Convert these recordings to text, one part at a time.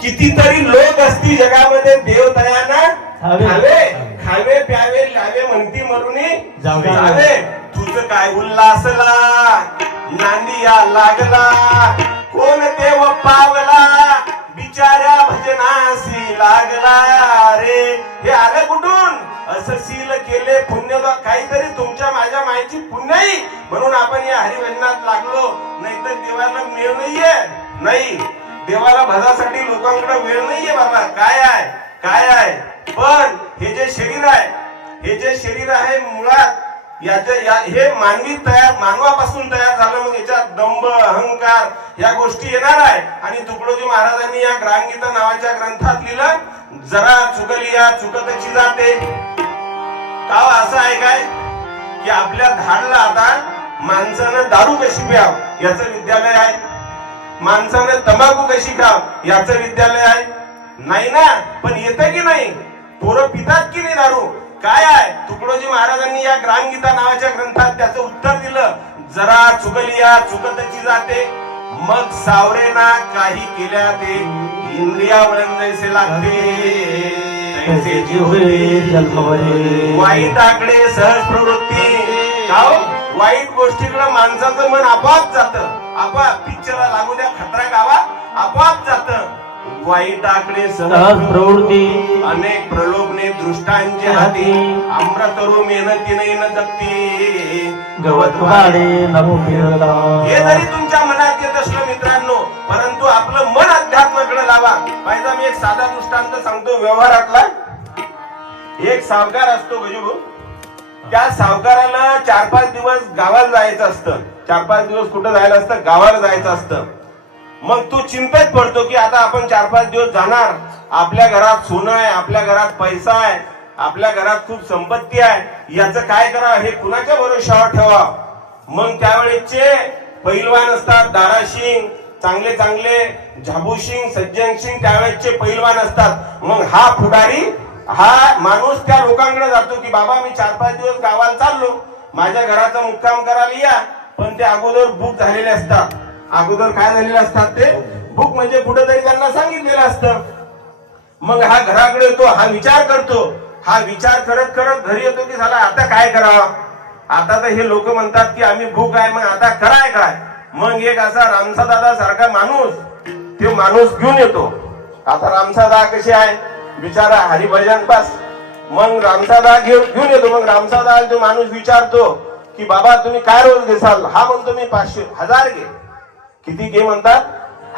कितीतरी लोक असती जगामध्ये देव दयाना खावे खावे प्यावे लावे म्हणती मरुनी जावे. तुझं काय उल्हासला नांदिया लागला कोण देव पावला बिचाऱ्या भजनासी लागला रे. हे आलं कुठून? असं शील केले पुण्य काहीतरी तुमच्या माझ्या मायची पुण्याई म्हणून आपण या हरिभजनात लागलो. नाहीतर देवाला वेळ नाहीये. नाही देवाला भजासाठी लोकांकडे वेळ नाहीये बाबा. काय आहे काय आहे. पण हे जे शरीर आहे हे जे शरीर आहे मुळात हे मानवी मानवापासून तयार झालं. मग याच्यात दंभ अहंकार या गोष्टी येणार आहे. आणि तुकडोजी महाराजांनी या ग्रामगीता नावाच्या ग्रंथात लिहिलं जरा चुकलिया चुकतची जाते. का असं आहे काय की आपल्या धाडला आता माणसानं दारू कशी प्याव याचं विद्यालय आहे. माणसानं तंबाखू कशी खाव याचं विद्यालय आहे. नाही ना. पण येतं की नाही. पोरं पितात की नाही दारू. काय आहे. तुकडोजी महाराजांनी या ग्रामगीता नावाच्या ग्रंथात त्याचं उत्तर दिलं जरा चुकलिया चुकतची जाते. मग सावरे ना काही केल्या ते इंद्रियावरून जैसे लागते वाईटाकडे सहज प्रवृत्ती. वाईट गोष्टीकडे माणसाचं मन आपोआप जातं. आपोआप पिक्चरला लागू द्या खतरा गावात आपोआप जातं. वाईटाकडे सहज प्रवृत्ती अनेक प्रलोभने दृष्टांचे हाती अमृतरू मेहनतीने न जगती गवत वाढे नमो फिरला. हे जरी तुमच्या मनात येत असलं मित्रांनो परंतु आपलं मन अध्यात्माकडे लावा. पाहिजे मी एक साधा दृष्टांत सांगतो व्यवहारातला. एक सावकार असतो गजू. त्या सावकाराला 4-5 दिवस गावाला जायचं असतं. 4-5 दिवस कुठं जायला असतं गावाला जायचं असतं. मग तो चिंतेत पडतो की आता आपण 4-5 दिवस जाणार. आपल्या घरात सोनं आहे आपल्या घरात पैसा आहे आपल्या घरात खूप संपत्ती आहे. याचं काय करावं हे कुणाच्या भरोशावर ठेवा. मग त्यावेळेचे पैलवान असतात दाराशिंग चांगले चांगले झाबूशिंग सज्जनशिंग त्यावेळेचे पैलवान असतात. मग हा पुढारी हा माणूस त्या लोकांकडे जातो की बाबा मी 4-5 दिवस गावाला चाललो माझ्या घराचा मुक्काम करायला या. पण ते अगोदर बुक झालेले असतात. अगोदर काय झालेले असतात ते बुक म्हणजे कुठेतरी त्यांना सांगितलेलं असतं. मग हा घराकडे येतो हा विचार करतो. हा विचार करत करत घरी येतो की झाला आता काय करावं. आता तर हे लोक म्हणतात की आम्ही भूक आहे मग आता कराय काय. मग एक असा रामसा दादा सारखा माणूस ते माणूस घेऊन येतो. आता रामसा दादा कसे आहे बिचारा हरिभजन बस. मग रामसा दादा घेऊन येतो. मग रामसा दादा तो माणूस विचारतो की बाबा तुम्ही काय रोज घेसाल. हा म्हणतो मी 500 1000 घे. किती घे म्हणतात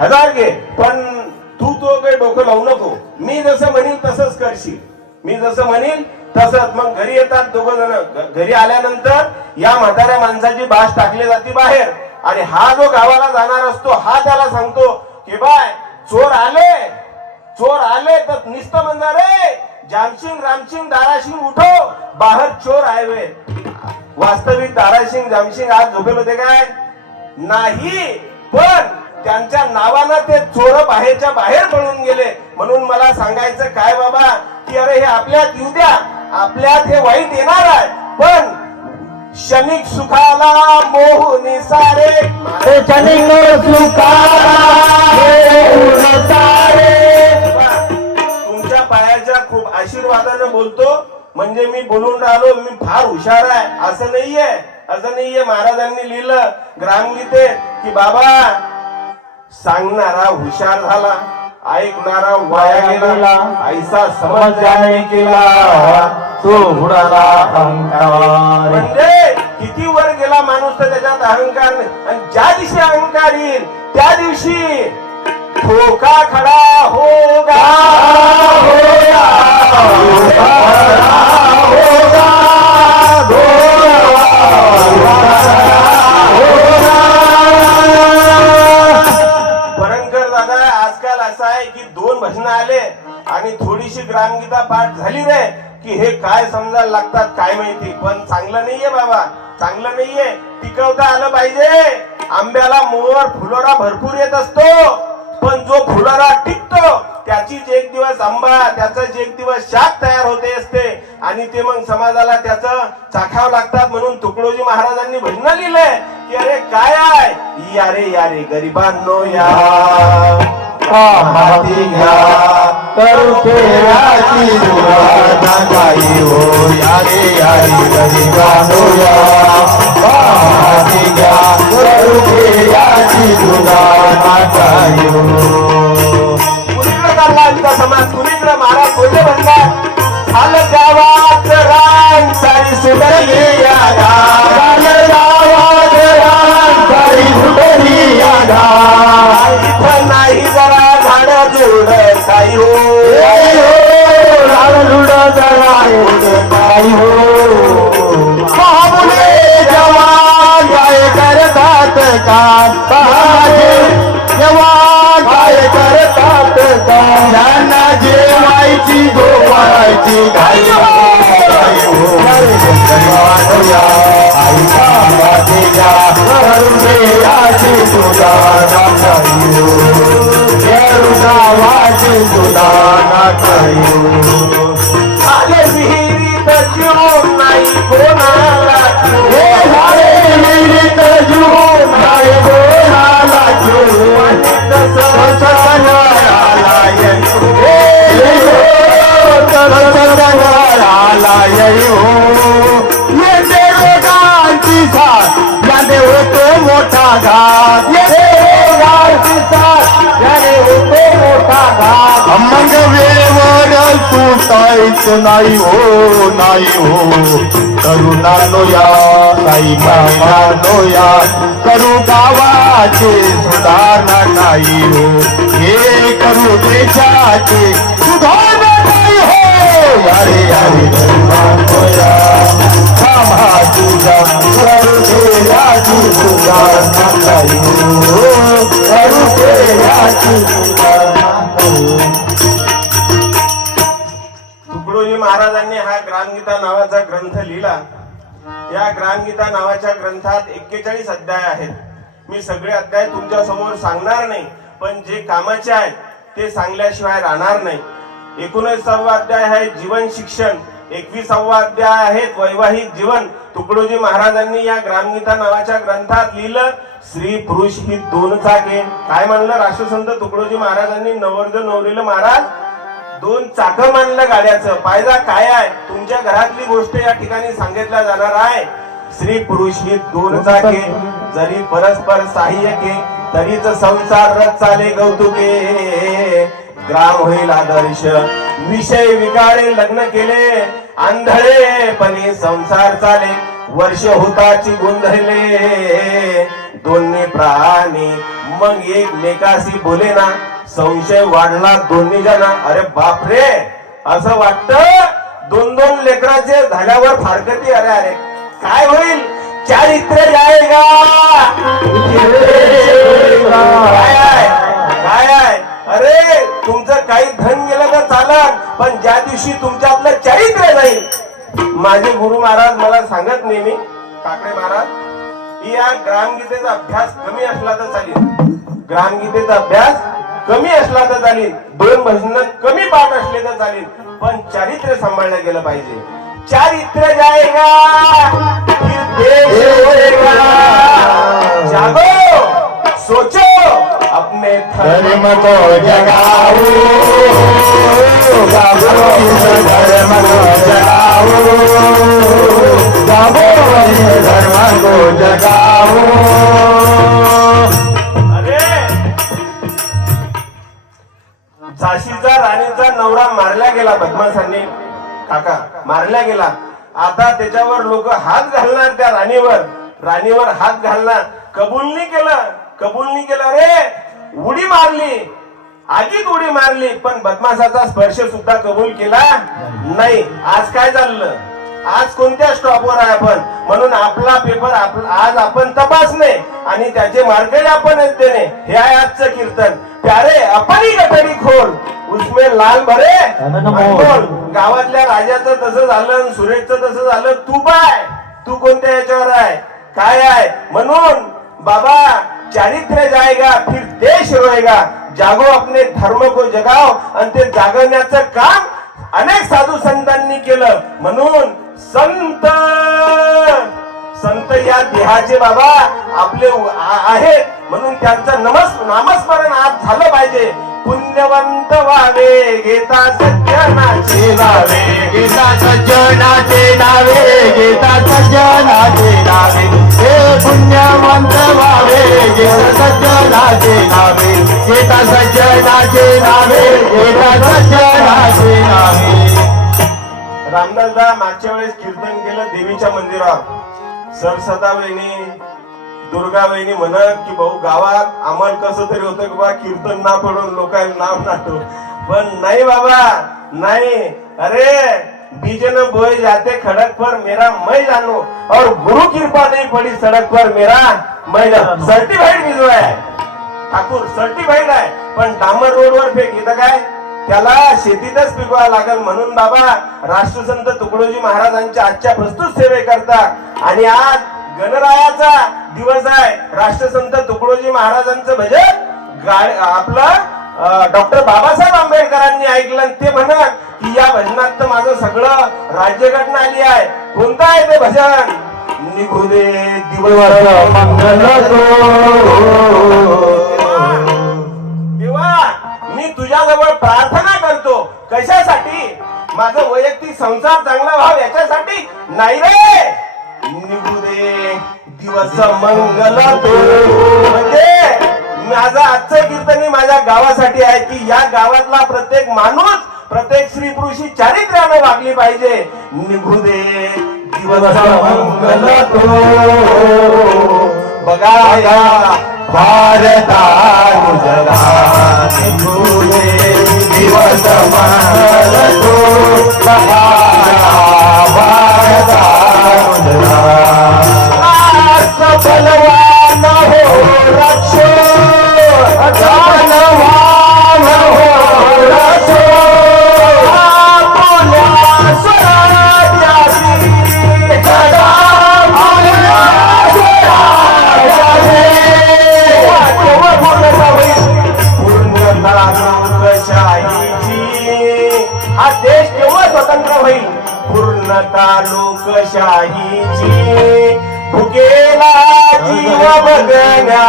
1000 घे. पण तू तो काही डोकं लावू नको. मी जसं म्हणेन तसंच करशील. मी जसं म्हणेन तसंच. मग घरी येतात दोघ जण. घरी आल्यानंतर या म्हाताऱ्या माणसाची बाश टाकली जाते बाहेर. आणि हा जो गावाला जाणार असतो हा त्याला सांगतो की बाय चोर आले तर नुसतं म्हणणार रे जामसिंग रामसिंग दारासिंग उठो बाहेर चोर आहे वे. वास्तविक दारासिंग जामसिंग आज झोपेल होते काय नाही. पण त्यांच्या नावानं ते चोर बाहेरच्या बाहेर पळून गेले. म्हणून मला सांगायचं काय बाबा की अरे हे आपल्यात येऊ द्या. आपल्यात हे वाईट येणार आहे पण क्षणिक सुखाला मोह निसारे क्षणिक सुखाला तुमच्या पायाच्या खूप आशीर्वादानं बोलतो म्हणजे मी बोलून राहिलो मी फार हुशार आहे असं नाहीये. असं नाहीये. महाराजांनी लिहिलं ग्रामगीतेत की बाबा सांगणारा हुशार झाला ऐकणारा वाया गेला ऐसा समज जाणे केला तो उडाला अहंकार. म्हणजे किती वर गेला माणूस तर त्याच्यात अहंकार नाही. आणि ज्या दिवशी अहंकार येईल त्या दिवशी ठोका खडा होगा परंकर दादा आजकाल असं आहे की 2 भजन आले आणि थोडीशी ग्रामगीता पाठ झाली रे की हे काय समजायला लागतात काय माहिती. पण चांगलं नाहीये बाबा चांगलं नाहीये. टिकवता आलं पाहिजे. आंब्याला मोहर फुलोरा भरपूर येत असतो पण जो फुलोरा टिकतो त्याचीच एक दिवस आंबा त्याचाच एक दिवस शाख तयार होते असते आणि ते मग समाजाला त्याचं चाखावं लागतात. म्हणून तुकडोजी महाराजांनी भजन लिहिलंय की अरे काय आहे यारे गरिबांनो या हाती घ्या करू खेळाची जुगाना काही हो यारे गरिबांनो या हाती घ्या करू खेळाची जुगाना काही हो. कुणीकडे चालला आमचा समाज, कुणीकडे महाराज बोलले म्हणतात झालं गावात रान सारी सुटली या गावात रानसारी सुटली या इथं नाही जरा झाड जुड काही हो झाड काही हो. महामुले जवान काय करतात का जवान काय करतात का त्यांना जेवायची गोवायची घाई झाले विहिरीत जीव नाही कोणाला विहिरीत जीव नाही कोणाला मोठा घात मग वेळेवर सुटायचं नाही हो तरुणानो या काही मामानो या करू गावाचे सुधारणा नाही हो हे करू देशाचे सुधारणा नाही हो यारे तरुणानो या तुझ्या करू देशाची सुधारणा नाही हो करू देशाची सुधारणा तुकडोजी महाराजांनी हा ग्रामगीता नावाचा ग्रंथ लिहिला. या ग्रामगीता नावाच्या ग्रंथात 41 अध्याय आहेत. मी सगळे अध्याय तुमच्या समोर सांगणार नाही, पण जे कामाचे आहेत ते सांगल्याशिवाय राहणार नाही. 19वा अध्याय आहे जीवन शिक्षण, 21वा अध्याय आहे वैवाहिक जीवन. तुकडोजी महाराजांनी या ग्रामगीता नावाच्या ग्रंथात लिहिलं स्त्री पुरुष ही दोन चाके. काय म्हणलं राष्ट्रसंत तुकडोजी महाराजांनी? नवरद नवरीला महाराज दोन चाकं मानलं गाड्याचं. फायदा काय आहे? तुमच्या घरातली गोष्ट या ठिकाणी सांगितल्या जाणार आहे. स्त्री पुरुष ही दोन चाके, जरी परस्पर सहाय्यके तरीच संसार रथ चाले कौतुके. ग्राम होईल आदर्श, विषय विकारे लग्न केले, आंधळेपणी संसार चाले, वर्ष होताची गोंधळले. दोन्ही प्राणी मग एकमेकाशी बोले ना, संशय वाढला दोन्ही जना. अरे बापरे, असं वाटतं दोन दोन लेकराचे झाल्यावर फारकती. अरे अरे काय होईल? चारित्र्य जाएगा. काय आहे? अरे तुमचं काही धन गेलं तर चालत, पण ज्या दिवशी तुमच्यातलं चारित्र्य जाईल. माझे गुरु महाराज मला सांगत नेहमी, काकडे महाराज, या ग्रामगीतेचा अभ्यास कमी असला तर चालेल, ग्रामगीतेचा अभ्यास कमी असला तर चालेल, 2 भजन कमी पाठ असले तर चालेल, पण चारित्र्य सांभाळलं गेलं पाहिजे. चारित्र्य जाएगा फिर देश होएगा. जागो, सोचो, अपने धर्म को जगाओ, धर्म को जगाओ, धर्म को जगाओ. झाशीचा राणीचा नवरा मारला गेला बदमाशांनी. काका मारला गेला. आता त्याच्यावर लोक हात घालणार, त्या राणीवर हात घालणार. कबूल नाही केलं रे, उडी मारली, आगीत उडी मारली, पण बदमाशाचा स्पर्श सुद्धा कबूल केला नाही. आज काय चाललं? आज कोणत्या स्टॉपवर आहे आपण? म्हणून आपला पेपर आज आपण तपासणे आणि त्याचे मार्गही आपणच देणे, हे आहे आजचं कीर्तन. प्यारे अपनी गटरी खोल उसमें लाल भरे अनमोल. गावातल्या राजाचं तसं झालं, सुरेशचं तसं झालं. तू काय, तू कोणत्या याच्यावर आहे, काय आहे? म्हणून बाबा, चारित्र्य जाएगा फिर देश रोएगा. जागो, अपने धर्म को जगाओ. आणि ते जागवण्याचं काम अनेक साधू संतांनी केलं. म्हणून संत संत या देहाचे बाबा आपले आहेत म्हणून त्यांचं नामस्मरण आज झालं पाहिजे. पुण्यवंत व्हावे घेता सज्जनाचे नावे गीता सज्जनाचे नावे गीता सज्जनाचे नावे हे पुण्यवंत व्हावे गीता सज्जनाचे नावे गीता सज्जनाचे नावे गीता सज्जनाचे नावे. रामदासदा मागच्या वेळेस कीर्तन केलं देवीच्या मंदिरात. सरसदा वहिनी दुर्गा वहिनी म्हणत की भाऊ गावात आम्हाला कसं तरी होतं की बाबा कीर्तन ना पडून लोकांना नाव नाटो. पण नाही बाबा नाही. अरे बीजन बोए जाते खड़क पर मेरा मैं जानू और गुरु कृपा नहीं पड़ी सड़क पर मेरा मैं जानू. सर्टिफाईड भिजवा आहे ठाकूर, सर्टिफाईड आहे. पण डांबर रोडवर फेक इथं काय त्याला शेतीतच पिकवावं लागल. म्हणून बाबा राष्ट्रसंत तुकडोजी महाराजांच्या आजच्या प्रस्तुत सेवेकरता आणि आज गणरायाचा दिवस आहे. राष्ट्रसंत तुकडोजी महाराजांचं भजन आपलं डॉक्टर बाबासाहेब आंबेडकरांनी ऐकलं आणि ते म्हणत की या भजनात तर माझं सगळं राज्यघटना आली आहे. कोणतं आहे ते भजन? निघू दे दिवस मंगल देवा मी तुझ्याजवळ प्रार्थना करतो. कशासाठी? माझं वैयक्तिक संसार चांगला व्हावा याच्यासाठी नाही रे. निघू दे दिवस मंगल तो. म्हणजे माझं आजचं कीर्तन माझ्या गावासाठी आहे की या गावातला प्रत्येक माणूस प्रत्येक स्त्री पुरुषी चारित्र्याने वागली पाहिजे. निघू दे दिवस मंगल तो. बघा भारता गुजरात निघू दे दिवस मंगल तो. भारता गुजरात बलवान हो रक्षो बलवान हो रक्षो बोल्या स्वराज्याची गदा बोल्या स्वराज्याची पूर्णता लोकशाहीची. हा देश केव्हा स्वतंत्र होईल? पूर्णता लोकशाहीची. भुकेला जीव बघण्याला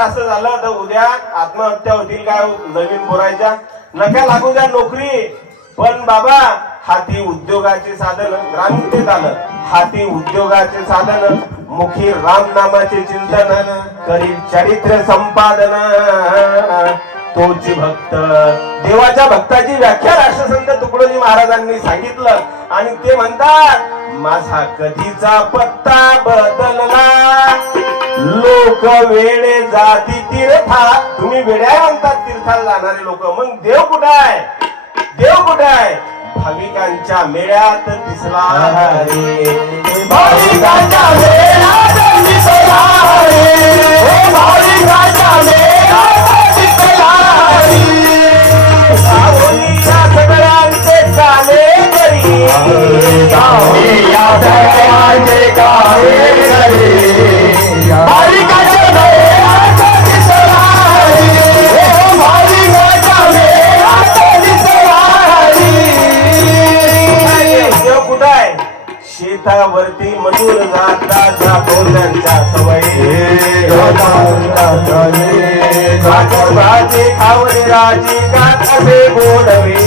असं झालं तर उद्या आत्महत्या होतील काय नवीन पोरांच्या. नका लागू द्या नोकरी. पण बाबा हाती उद्योगाचे साधन ग्रामीणतेत आलं. हाती उद्योगाचे साधन मुखी राम नामाचे चिंतन करील चारित्र्य संपादन. तोची भक्त देवाच्या भक्ताची व्याख्या राष्ट्रसंत तुकडोजी महाराजांनी सांगितलं. आणि ते म्हणतात माझा कधीचा पत्ता बदलला. लोक वेळे जाती तीर्था. तुम्ही वेड्या म्हणतात तीर्थाला जाणारे लोक. मग देव कुठे आहे? देव कुठे आहे? भाविकांच्या मेळ्यात दिसला रे. भाविकांच्या मेळ्यात दिसला रे. भाविकांच्या मेळ्यात दिसला रे. सावलीच्या सगळ्यांचे काले करी. या सगळ्यांचे काले करी. भाविकांच्या मेळ्यात दिसला रे. भाविकांच्या मेळ्यात दिसला रे. देव कुठं आहे? शेतावरती मजूर जाताच्या बोलण्याच्या सवयी. भाकर भाजी खावणे राजी काकाचे गोडवे.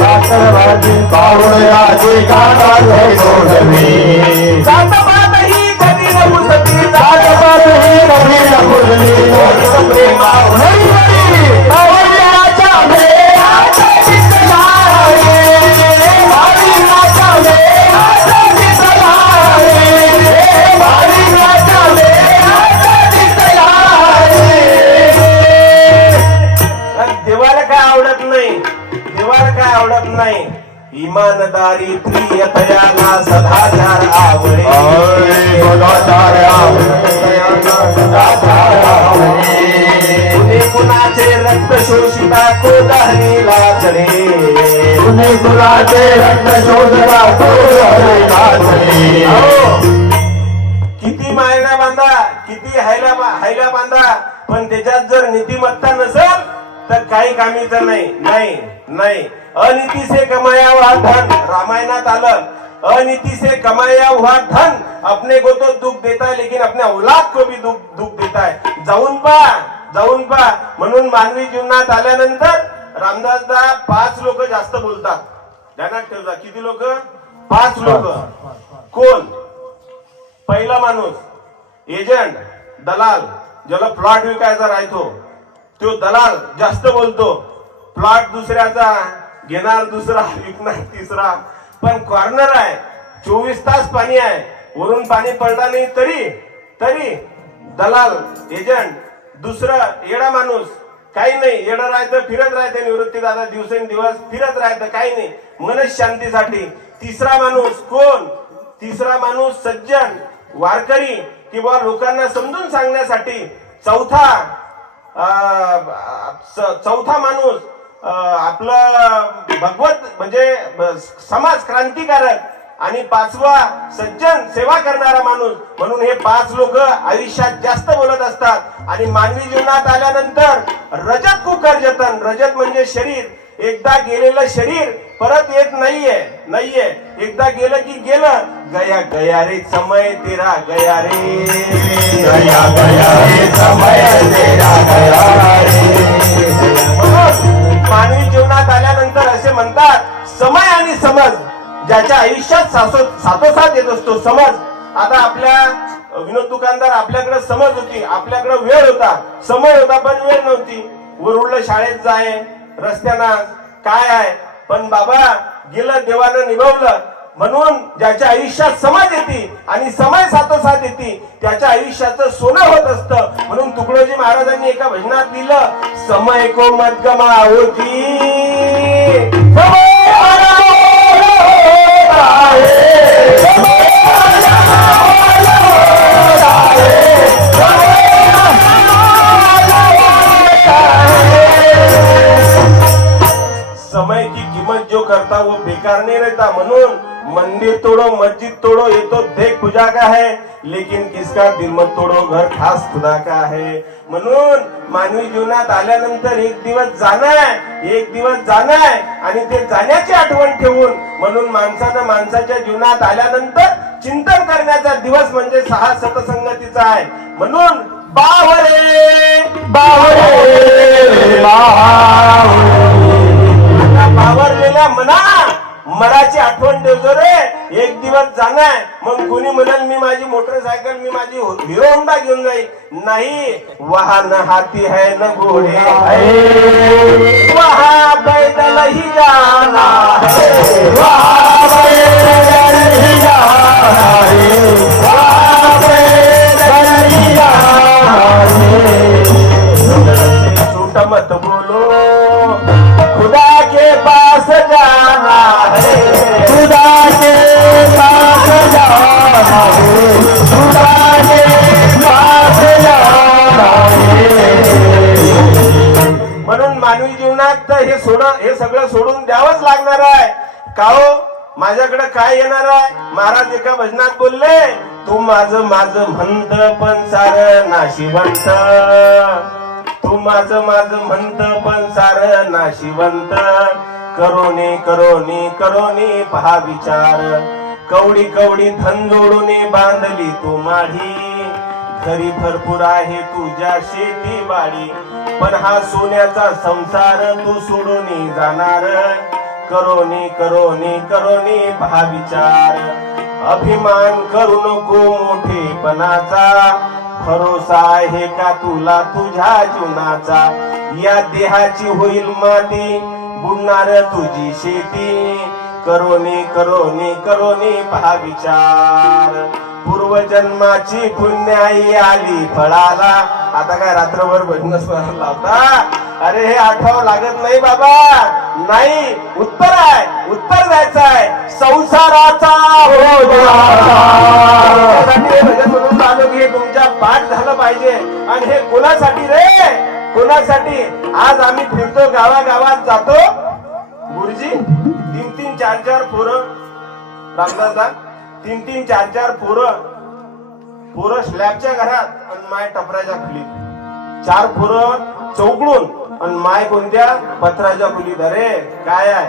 भाकर भाजी खावणे राजी काकाचे गोडवे. जात पात ही कधी न पुसती. जात पात ही कधी न पुसती. भाविकांच्या मेळ्यात दिसला रे. भाविकांच्या मेळ्यात दिसला रे. भाविकांच्या मेळ्यात दिसला रे. देवाला काय आवडत नाही? देवाला काय आवडत नाही? इमानदार कुणी कुणाचे रक्त शोषिता कोदाहरीला चढे कुणी कुणाचे रक्त शोधला तो चढे. किती मायना बांधा किती हायला बांधा पण त्याच्यात जर नीतिमत्ता नसेल तर काही कामीचं नाही नाही नाही. अनीति से कमाया हुआ धन रामायणात आलं. अनीति से कमाया हुआ धन अपने को तो दुख देता है लेकिन अपने औलाद को भी दुख देता है. जाऊन पा म्हणून मानवी जीवनात आल्यानंतर रामदासदा 5 लोक जास्त बोलतात. ध्यानात ठेवा. किती लोक? 5 लोक. कोण? पहिला माणूस एजंट दलाल ज्याला प्लॉट विकायचा राहतो तो दलाल जास्त बोलतो. प्लॉट दुसऱ्याचा घेणार दुसरा विकणार तिसरा. पण कॉर्नर आहे 24 तास पाणी आहे वरून पाणी पडला नाही तरी दलाल एजंट. दुसरा येडा माणूस काही नाही येडा राहतं फिरत राहते निवृत्ती दादा दिवसेंदिवस फिरत राहतं काही नाही मनस शांतीसाठी. तिसरा माणूस कोण? तिसरा माणूस सज्जन वारकरी किंवा लोकांना समजून सांगण्यासाठी. चौथा माणूस आपलं भगवत म्हणजे समाज क्रांतिकारक. आणि 5वा सज्जन सेवा करणारा माणूस. म्हणून हे 5 लोक आयुष्यात जास्त बोलत असतात. आणि मानवी जीवनात आल्यानंतर रजत कुकर जतन. रजत म्हणजे शरीर. एकदा गेलेलं शरीर परत येत नाहीये. एकदा गेलं की गेलं. गया गया रे समय तेरा गया रे. गया गया रे समय तेरा गया रे. मानवी जीवनात आल्यानंतर असे म्हणतात समय आणि समज ज्याच्या आयुष्यात साथोसाथ येत असतो. समज. आता आपल्या विनोद दुकानदार आपल्याकडे समज होती आपल्याकडे वेळ होता समय होता पण वेळ नव्हती. वरुडला शाळेत जाय रस्त्याना काय आहे पण बाबा गेलं देवानं निभवलं. म्हणून ज्याच्या आयुष्यात समज येते आणि समय साथोसाथ येते त्याच्या आयुष्याचं सोनं होत असतं. म्हणून तुकडोजी महाराजांनी एका भजनात लिहिलं समय को मत गमावती समय की कीमत जो करता वो बेकार नहीं रहता. म्हणून मंदिर तोड़ो मस्जिद तोड़ो ये तो देख पूजा का है लेकिन किसका दिल मत तोड़ो घर खास खुदा का है. म्हणून मानवी जीवनात आल्यानंतर एक दिवस जाणं आहे आणि ते जाण्याची आठवण ठेवून म्हणून माणसाच्या जीवनात आल्यानंतर चिंतन करण्याचा दिवस म्हणजे 6 सतसंगतीचा आहे. म्हणून बावरे बावरलेल्या मनाची आठवण ठेवतो रे. एक दिवस जाणार मग कोणी म्हणाल मी माझी मोटरसायकल मी माझी हिरो होंडा घेऊन जाईल. नाही. वहा न हाती है न घोडे है वहा पैदल ही जाना है. वहा पैदल ही जाना है. वहा पैदल ही जाना है. झूठ मत बोलो खुदा के पास जाना है. खुदा के पास जाना है. खुदा के पास जाना है. म्हणून मानवी जीवनात हे सगळं सोडून द्यावंच लागणार आहे. का हो माझ्याकडे काय येणार आहे? महाराज एका भजनात बोलले तू माझं म्हणत पण सार नाशिवंत. तू माझं म्हणत पण सार नाशिवंत. करोनी पहा विचार. कवडी धन जोडून बांधली तू माढी. घरी भरपूर आहे तुझ्या शेती बाडी पण हा सोन्याचा संसार तू सोडून जाणार. करोनी पहा विचार. अभिमान करू नको मोठेपणाचा. भरोसा आहे का तुला तुझ्या जीवनाचा. या देहाची होईल माती बुडणार तुझी शेती. करोनी पहा विचार. पूर्वजन्माची पुण्याई आली फळाला. आता काय रात्रभर भजन लावता? अरे हे आठवावं लागत नाही बाबा. नाही, उत्तर आहे, उत्तर द्यायचं आहे संसाराचा त्याच्यासाठी हे भजन म्हणून आलो की हे तुमच्या पाठ झालं पाहिजे. आणि हे कोणासाठी रे, कोणासाठी? आज आम्ही फिरतो, गावागावात जातो, गुरुजी 3-3, 4-4 पोरं, रामदासदा 3-3, 4-4 पोरं स्लॅबच्या घरात आणि माय टपऱ्याच्या खोलीत, 4 पोरं चौकडून आणि माय कोणत्या पत्राच्या खोलीत. अरे काय आहे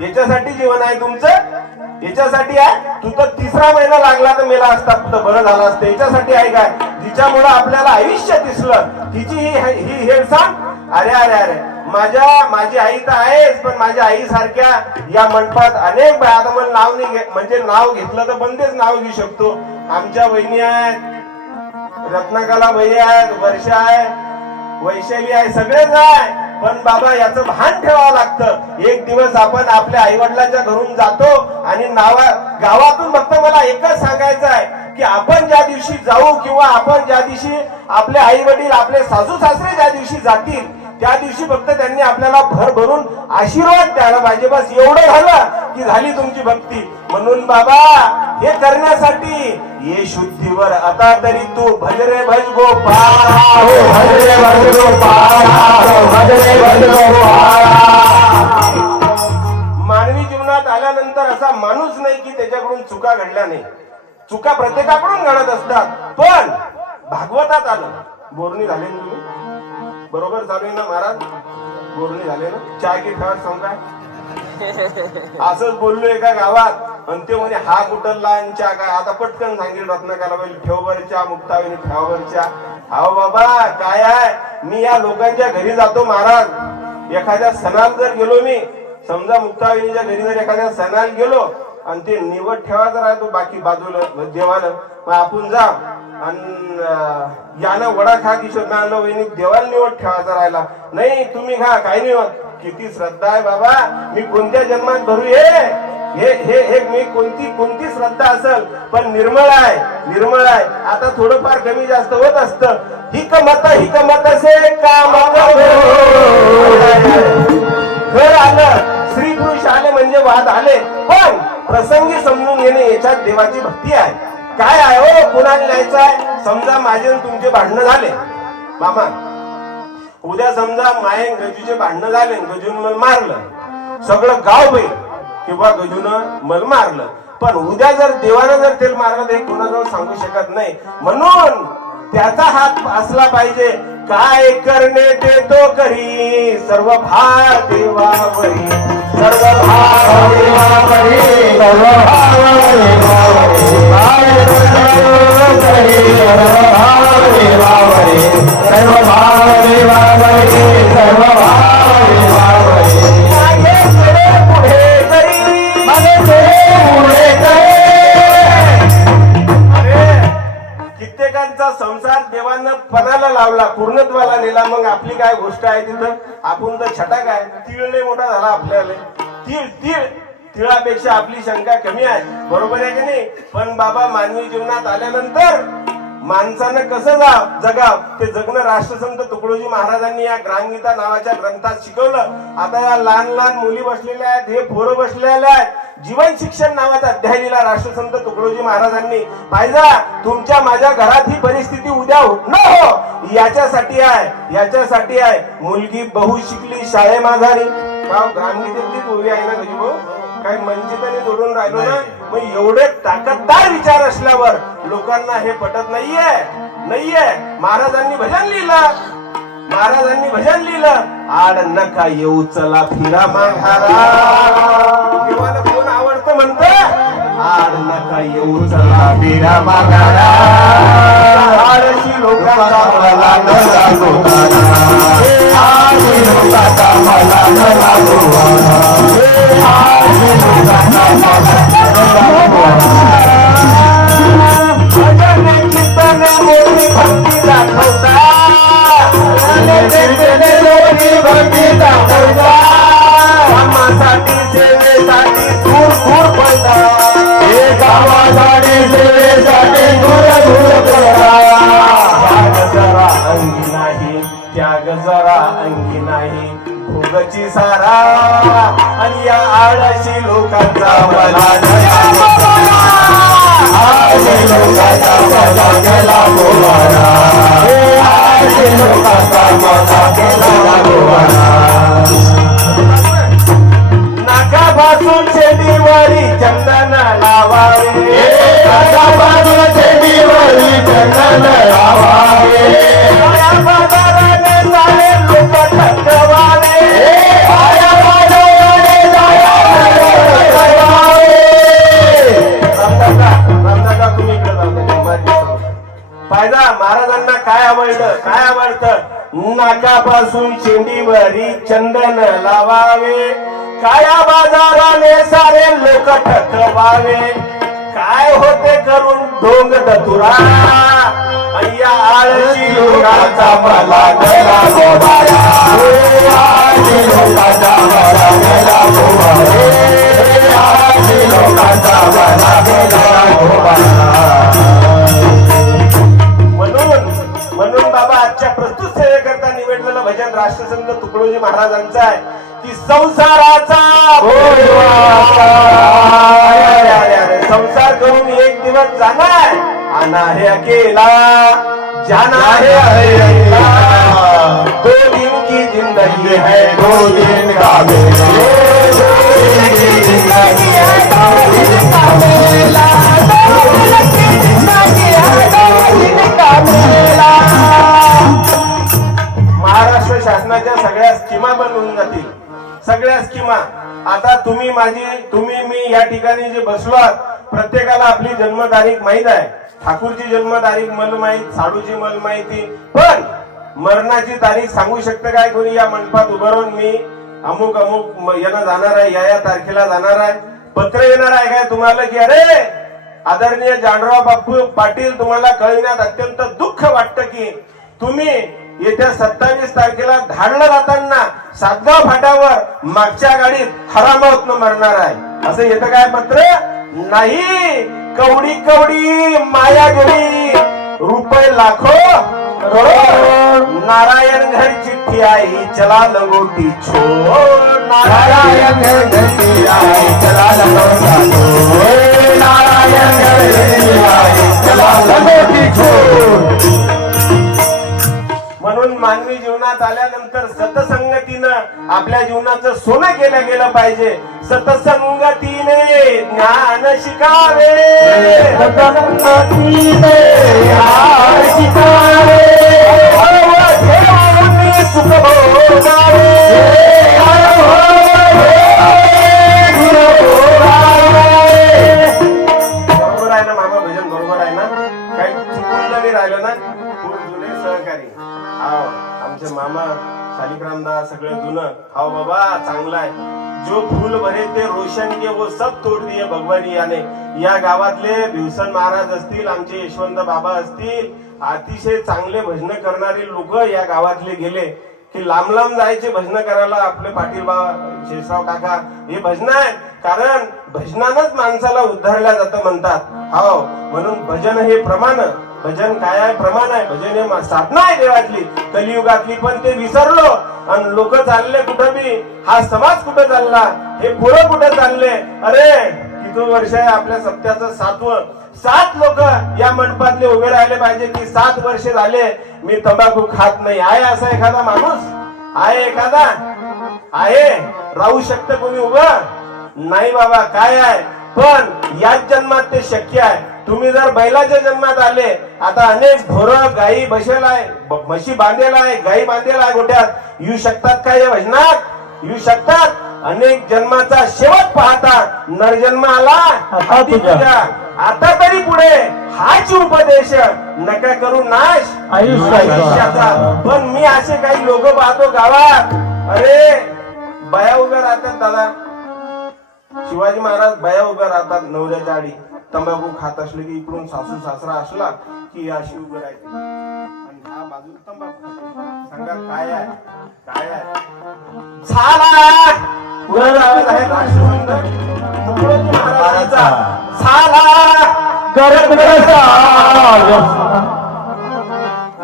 याच्यासाठी जीवन आहे तुमचं? याच्यासाठी आहे? तू तर 3रा महिना लागला तर मेला असता तर बरं झालं असतं. याच्यासाठी आहे काय? जिच्यामुळे आपल्याला आयुष्य दिसलं तिची ही हेड सांग. अरे अरे अरे माझी आई तर आहेच, पण माझ्या आई सारख्या या मंडपात अनेक बाया, आता मला नाव नाही म्हणजे नाव घेतलं तर बंदेच नाव घेऊ शकतो. आमच्या वहिनी आहेत, रत्नाकला भैया आहेत, वर्षा आहे, वैशाली आहे, सगळेच आहे. पण बाबा याचं भान ठेवावं लागतं. एक दिवस आपण आपल्या आई वडिलांच्या घरून जातो आणि गावातून फक्त मला एकच सांगायचं आहे की आपण ज्या दिवशी जाऊ किंवा आपण ज्या दिवशी आपले आई वडील आपले सासू सासरे ज्या दिवशी जातील त्या दिवशी फक्त त्यांनी आपल्याला भर भरून आशीर्वाद द्यायला पाहिजे. बस एवढं झालं की झाली तुमची भक्ती. म्हणून बाबा हे करण्यासाठी ये शुद्धीवर आता तरी तू भजरे भज गोपाळ, भजरे भज गोपाळ, भजरे भज गोपाळ. मानवी जीवनात आल्यानंतर असा माणूस नाही की त्याच्याकडून चुका घडल्या नाही. चुका प्रत्येकाकडून घडत असतात. पण भागवतात आलं, बोरणी झाले ना तुम्ही? बरोबर चालू ना महाराज? बोरणी झाले ना? चहा की ठेवा सांग काय? असंच बोललो एका गावात आणि ते म्हणे हा कुठं लहान चहा काय? आता पटकन सांगेल रत्नाकाला बैल ठेववर चहा, मुक्ताविनी ठेवावर चहा. अहो बाबा काय आहे, मी या लोकांच्या घरी जातो महाराज. एखाद्या सणाला जर गेलो मी, समजा मुक्ताविनीच्या घरी जर एखाद्या सणाला गेलो आणि ते निवड ठेवायचा राहतो बाकी बाजूला देवाला, मग आपण जा आणि यानं वडा खा किशोर आणलं वहिनी देवाला निवड ठेवायचा राहिला नाही, तुम्ही खा, काही नाही होत. किती श्रद्धा आहे बाबा. मी कोणत्या जन्मात भरू हे मी कोणती श्रद्धा असेल पण निर्मळ आहे, निर्मळ आहे. आता थोडंफार कमी जास्त होत असतं. ही कमत से काम घर आलं, स्त्री पुरुष आले म्हणजे वाद आले, पण प्रसंगी समजून घेणे याच्यात देवाची भक्ती आहे. काय आहे हो, कुणाला न्यायचं आहे? समजा माझे तुमचे भांडणं झाले मामा, उद्या समजा माये गजूचे भांडणं झाले, गजून मला मारलं, सगळं गाव बाई किंवा गजून मला मारलं. पण उद्या जर देवानं जर तेल मारलं तर हे कोणाजवळ सांगू शकत नाही. म्हणून त्याचा हात असला पाहिजे. काय करणे ते तो करी, सर्व भार देवावरी, सर्व भार देवावरी, सर्व भार देवावरी. काय करणे सर्व भार देवावरी, सर्व भार देवावरी, सर्व भार देवावरी. मागे पुढे करी, मागे पुढे करी. कित्येकांचा संसार देवानं पणाला लावला, पूर्णत्वाला नेला. मग आपली काय गोष्ट आहे तिथं? आपण तर छटाक आहे. तीळ लय मोठा झाला आपल्याला. तिळापेक्षा आपली शंका कमी आहे. बरोबर आहे की नाही? पण बाबा मानवी जीवनात आल्यानंतर माणसानं कसं जगाव ते जगणं राष्ट्रसंत तुकडोजी महाराजांनी या ग्रामगीता नावाच्या ग्रंथात शिकवलं. आता या लहान लहान मुली बसलेल्या आहेत, हे पोरं बसलेले आहेत. जीवन शिक्षण नावाचा अध्याय लिहिला राष्ट्रसंत तुकडोजी महाराजांनी. पाहिजे तुमच्या माझ्या घरात ही परिस्थिती उद्या न हो याच्यासाठी आहे, याच्यासाठी आहे. मुलगी बहु शिकली शाळे माघारी. ग्रामगीतेतलीच उभी आहे ना गजू भाऊ? काही मंचिताने जोडून राहिलो ना. मग एवढे ताकददार विचार असल्यावर लोकांना हे पटत नाहीये. महाराजांनी भजन लिहिलं, महाराजांनी भजन लिहिलं, आड नका येऊ चला फिरा माघारा. देवाला कोण आवडतं म्हणत? आड नका येऊ चला फिरा माघारा. आळशी लोकांचा मला न लागो तारा, आळशी लोकांचा मला न लागो तारा, आळशी लोकांचा मला न लागो तारा. भजन कीर्तन मोठी भक्ती दाखवता, भक्ती दाखवता. कामासाठी सेवेसाठी दूर दूर पडता, हे कामासाठी सेवेसाठी दूर दूर पडता. त्याग जरा अंगी नाही, त्याग जरा अंगी नाही. भोग आळशी सारा आणि या आळशी लोकांचा मला आळशी लोकांचा मला गेला गोवारा, आळशी लोकांचा मला गेला गोवारा. नाकापासून शेतीवरी चंदन लावावे, नाकापासून शेतीवरी चंदन लावावे, काळ्या बाजाराने सारे लोक ठकवावे, काळ्या बाजाराने सारे लोक ठकवावे. रामदादा तुम्ही इकडे जाऊ. फायदा महाराजांना काय आवडतं नाकापासून शेंडीवरी चंदन लावावे, काळ्या बाजाराने सारे लोक ठकवावे. काय होते करून ढोंग दतुरा या आळशी लोकांचा मला गेला गोवारा, आळशी लोकांचा मला गेला गोवारा, आळशी लोकांचा मला गेला गोवारा. म्हणून बाबा आजच्या प्रस्तुत सेवेकरता निवडलेलं भजन राष्ट्रसंत तुकडोजी महाराजांचं आहे की संसाराचा संसार करून एक दिवस जाणार, आना है अकेला जाना है अकेला, 2 दिन की जिंदगी है 2 दिन का मेला, 2 दिन की जिंदगी है 2 दिन का मेला, 2 दिन की जिंदगी है 2 दिन का मेला. महाराष्ट्र शासनाच्या सगळ्या स्कीमा बंद होऊन जातील, सगळ्या स्कीमा. आता तुम्ही मी या ठिकाणी जे बसलो आहात प्रत्येकाला आपली जन्मतारीख माहित आहे. ठाकूरची जन्मतारीख मला माहित, साडूची मला माहिती, पण मरणाची तारीख सांगू शकतं काय कोणी? या मंडपात उभं राहून मी अमुक यानं जाणार आहे, या तारखेला जाणार आहे, पत्र येणार आहे काय तुम्हाला की अरे आदरणीय जानराव बापू पाटील तुम्हाला कळविण्यात अत्यंत दुःख वाटतं की तुम्ही येत्या 27 तारखेला धाडला जाताना सातगाव फाट्यावर मागच्या गाडीत हरामावतनं मरणार आहे, असं येतं काय पत्र? नाही. कवडी कवडी माया जोडी रुपये लाखो नारायण घर चिठ्ठी आई चला लंगोटी छोड़, नारायण घर चिठ्ठी आई चला लंगोटी छोड़, नारायण घर चिठ्ठी आई चला लंगोटी छोड़. म्हणून मानवी जीवनात आल्यानंतर सतसंगतीनं आपल्या जीवनाचं सोनं केलं गेलं पाहिजे. सतसंगतीने ज्ञान शिकावे, सतसंगतीने ज्ञान शिकावे, सुख भोगावे. बरोबर आहे ना मामा? भजन बरोबर आहे ना? काही चुकून जरी राहिलं ना खूप जुने सहकारी आमचे मामा शालिग्रामदास सगळे जुनं. हाव बाबा चांगला आहे. जो फूल भरे ते रोशन के वो सब तोड दिए भगवानी याने. या गावातले भिवसन महाराज असतील, आमचे यशवंत बाबा असतील, अतिशय चांगले भजन करणारे लोक या गावातले गेले की लांब लांब जायचे भजन करायला. आपले पाटील बाबा शेषराव काका हे भजन आहे, कारण भजनानच माणसाला उद्धारल्या जातं म्हणतात. हो, म्हणून भजन हे प्रमाण. भजन काय आहे? प्रमाण आहे. भजन हे साधना आहे देवातली, कलियुगातली. पण ते विसरलो आणि लोक चालले कुठं बी. हा समाज कुठं चालला, हे पोरं कुठं चालले? अरे किती वर्ष आहे आपल्या सत्याचं 7वं. 7 लोक या मंडपातले उभे राहिले पाहिजे की 7 वर्ष झाले मी तंबाखू खात नाही. आहे असा एखादा माणूस? आहे एखादा? आहे? राहू शकतं कोणी उभं? नाही बाबा. काय आहे? पण याच जन्मात ते शक्य आहे. तुम्ही जर बैलाच्या जन्मात आले, आता अनेक ढोरं गायी बसेल आहे, म्हशी बांधेल आहे, गायी बांधेल आहे गोठ्यात, येऊ शकतात काय या भजनात? येऊ शकतात. अनेक जन्माचा शेवट पाहता नरजन्म आला आता तरी पुढे हाच उपदेश नका करू नाश आयुष्याचा. पण मी असे काही लोक पाहतो गावात, अरे बाया उभ्या राहतात दादा. शिवाजी महाराज बाया उभ्या राहतात नवऱ्याच्या आडी, तंबाखू खात असले की इकडून सासू सासरा असला की अशी उभे राहते आणि हा बाजूला तंबाखू खाते. सांगा काय आहे? काय आहे? झाला महाराजांचा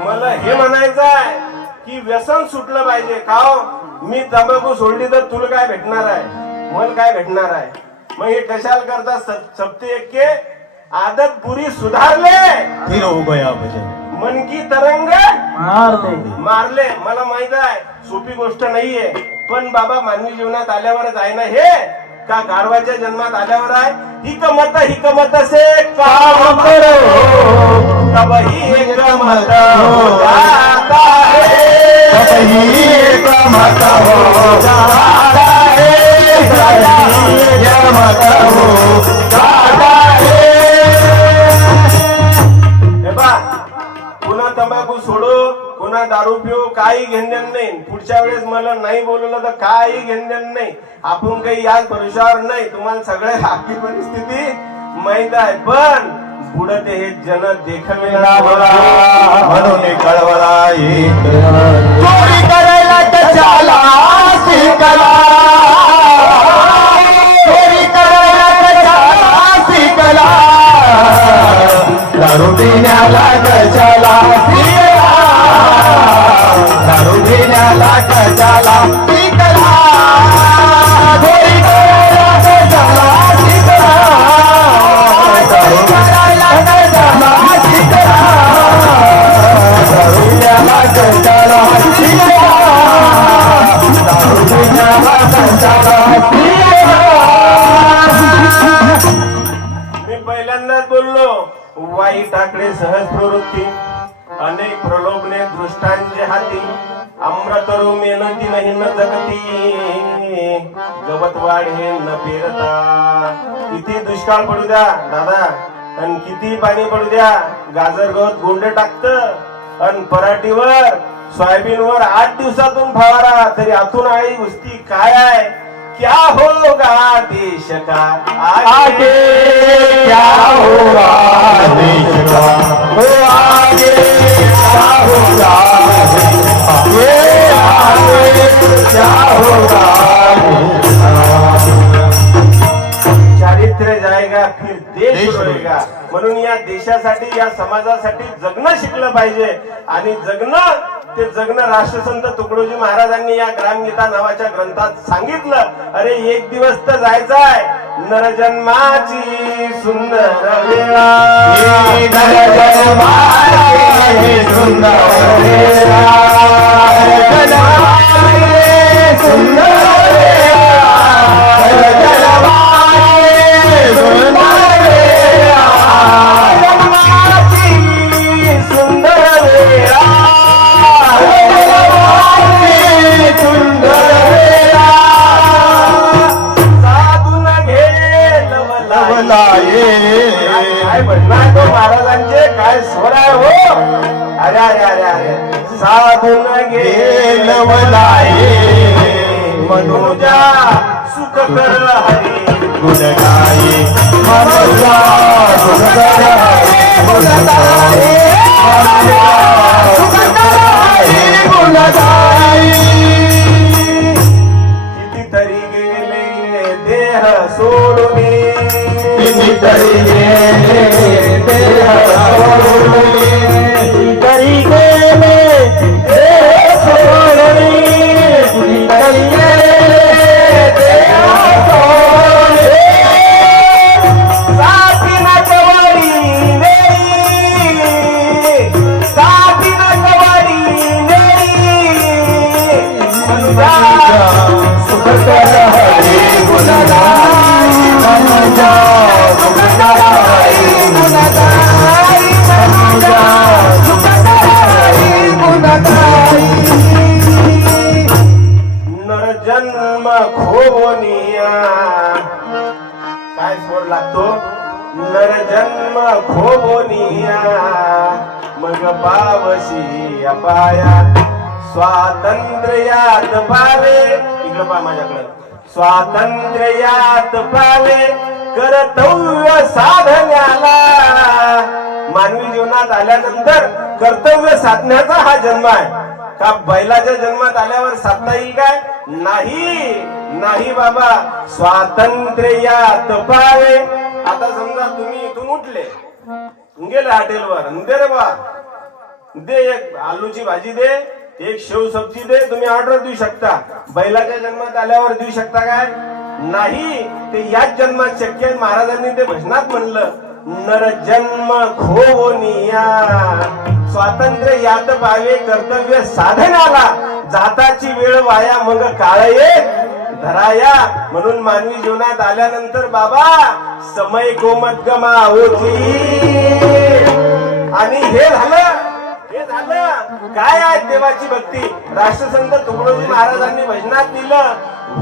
मला हे म्हणायचं आहे की व्यसन सुटलं पाहिजे. का हो? मी तंबाखू सोडली तर तुला काय भेटणार आहे, मला काय भेटणार आहे? मग हे कशाला करता? सबते एक के आदत पुरी सुधारले फिर हो गया भजन. मन की तरंग मार दे. मारले. मला माहित आहे सोपी गोष्ट नाहीये, पण बाबा मानवी जीवनात आल्यावरच आहे ना हे, का गाढवाच्या जन्मात आल्यावर आहे. हिकमत से काम करो तब ही एकमत हो जाता है. तबही एकमत हो जाता है. तबही एकमत हो जाता है. हे बा, पुन्हा तंबाखू सोडो, पुन्हा दारू पिऊ, काही घेणदेण नाही. पुढच्या वेळेस मला नाही बोलवलं तर काही घेणदेण नाही. आपण काही याच भरोशावर नाही. तुम्हाला सगळे आपली परिस्थिती माहित आहे, पण पुढे ते हे जन देखविला म्हणून कळवला एक चोरी करायला कशाला शिकला. चोरी करायला कशाला शिकला. दारू पिण्याला कशाला शिकला. दारू पिण्याला कशाला शिकला. चोरी करायला कशाला शिकला. दारू करायला कशाला शिकला. दारू पिण्याला कशाला शिकला. दारू पिण्याला कशाला शिकला. मी पहिल्यांदाच बोललो, वाईटाकडे सहज प्रवृत्ती, अनेक प्रलोभने दृष्टांचे हाती, अमृतरू मेहनती नाही न जगती, गवत वाढ हे न पेरता. किती दुष्काळ पडू द्या दादा, आणि किती पाणी पडू द्या, गाजर गवत गोंडे टाकत, आणि पराठीवर सोयाबीनवर 8 दिवसातून फवारा, तरी आतून आळी घुसती. काय आहे? क्या होगा देश का आगे क्या होगा देश का. हो आगे क्या होगा देश का. ये आगे क्या होगा देश का. चारित्र्य जाएगा फिर देश देश रोएगा. म्हणून या देशासाठी, या समाजासाठी जगणं शिकलं पाहिजे. आणि ते जगणं राष्ट्रसंत तुकडोजी महाराजांनी या ग्रामगीता नावाच्या ग्रंथात सांगितलं. अरे एक दिवस तर जायचाय नरजन्माची सुंदर वेळा. ये नरजन्माची सुंदर वेळा. नरजन्माची सुंदर वेळा. नरजन्माची सुंदर वेळा. जन्माची सुंदर वेळा. सुंदर वेळा. साधून घे लवलाये. काय म्हणणार तो महाराजांचे, काय स्वर आहे हो. अरे अरे अरे अरे, साधून घे लवलाये. मनुजा सुख कर हरी गुणगाये. मनुजा सुख कर हरी गुणगाये. मनुजा सुख कर हरी गुणगाये. कितीतरी गेले देह सोडून, कितीतरी गेले देह सोडून. कितीतरी गेले देह सोडून. कितीतरी गेले देह सोडून. साथी न कवरी वेळी, साथी न कवरी वेळी, मनुजा सुख कर हरी गुणगाई. मनुजा सुख कर हरी गुणगाई. मनुजा सुख कर हरी गुणगाई. नरजन्म खोनिया. काय स्वर लागतो? नरजन्म खोनिया, मग पावशी अपाया. स्वातंत्र्यात पावे, इकडं पहा माझ्याकडं, स्वातंत्र्यात पावे कर्तव्य साधण्याला. मानवी जीवनात आल्यानंतर कर्तव्य साधण्याचा हा जन्म आहे. का बैलाच्या जन्मात आल्यावर साधता येईल काय? नाही नाही बाबा. स्वातंत्र्यात पावे. आता समजा तुम्ही इथून उठले, गेले हॉटेलवर, दे रे बा, दे एक आलूची भाजी दे एक शेव सब्जी दे, तुम्ही ऑर्डर देऊ शकता. बैलाच्या जन्मात आल्यावर देऊ शकता काय? नाही, ते याच जन्मात शक्य आहे. महाराजांनी ते भजनात म्हणलं, नर जन्म खोवनिया स्वातंत्र्य यात पावे कर्तव्य साधनाला, जाताची वेळ वाया मग काळ एक धराया. म्हणून मानवी जीवनात आल्यानंतर बाबा समय कोमत गमावती. आणि हे झालं काय आहे देवाची भक्ती. राष्ट्रसंत तुकडोजी महाराजांनी भजनात दिलं,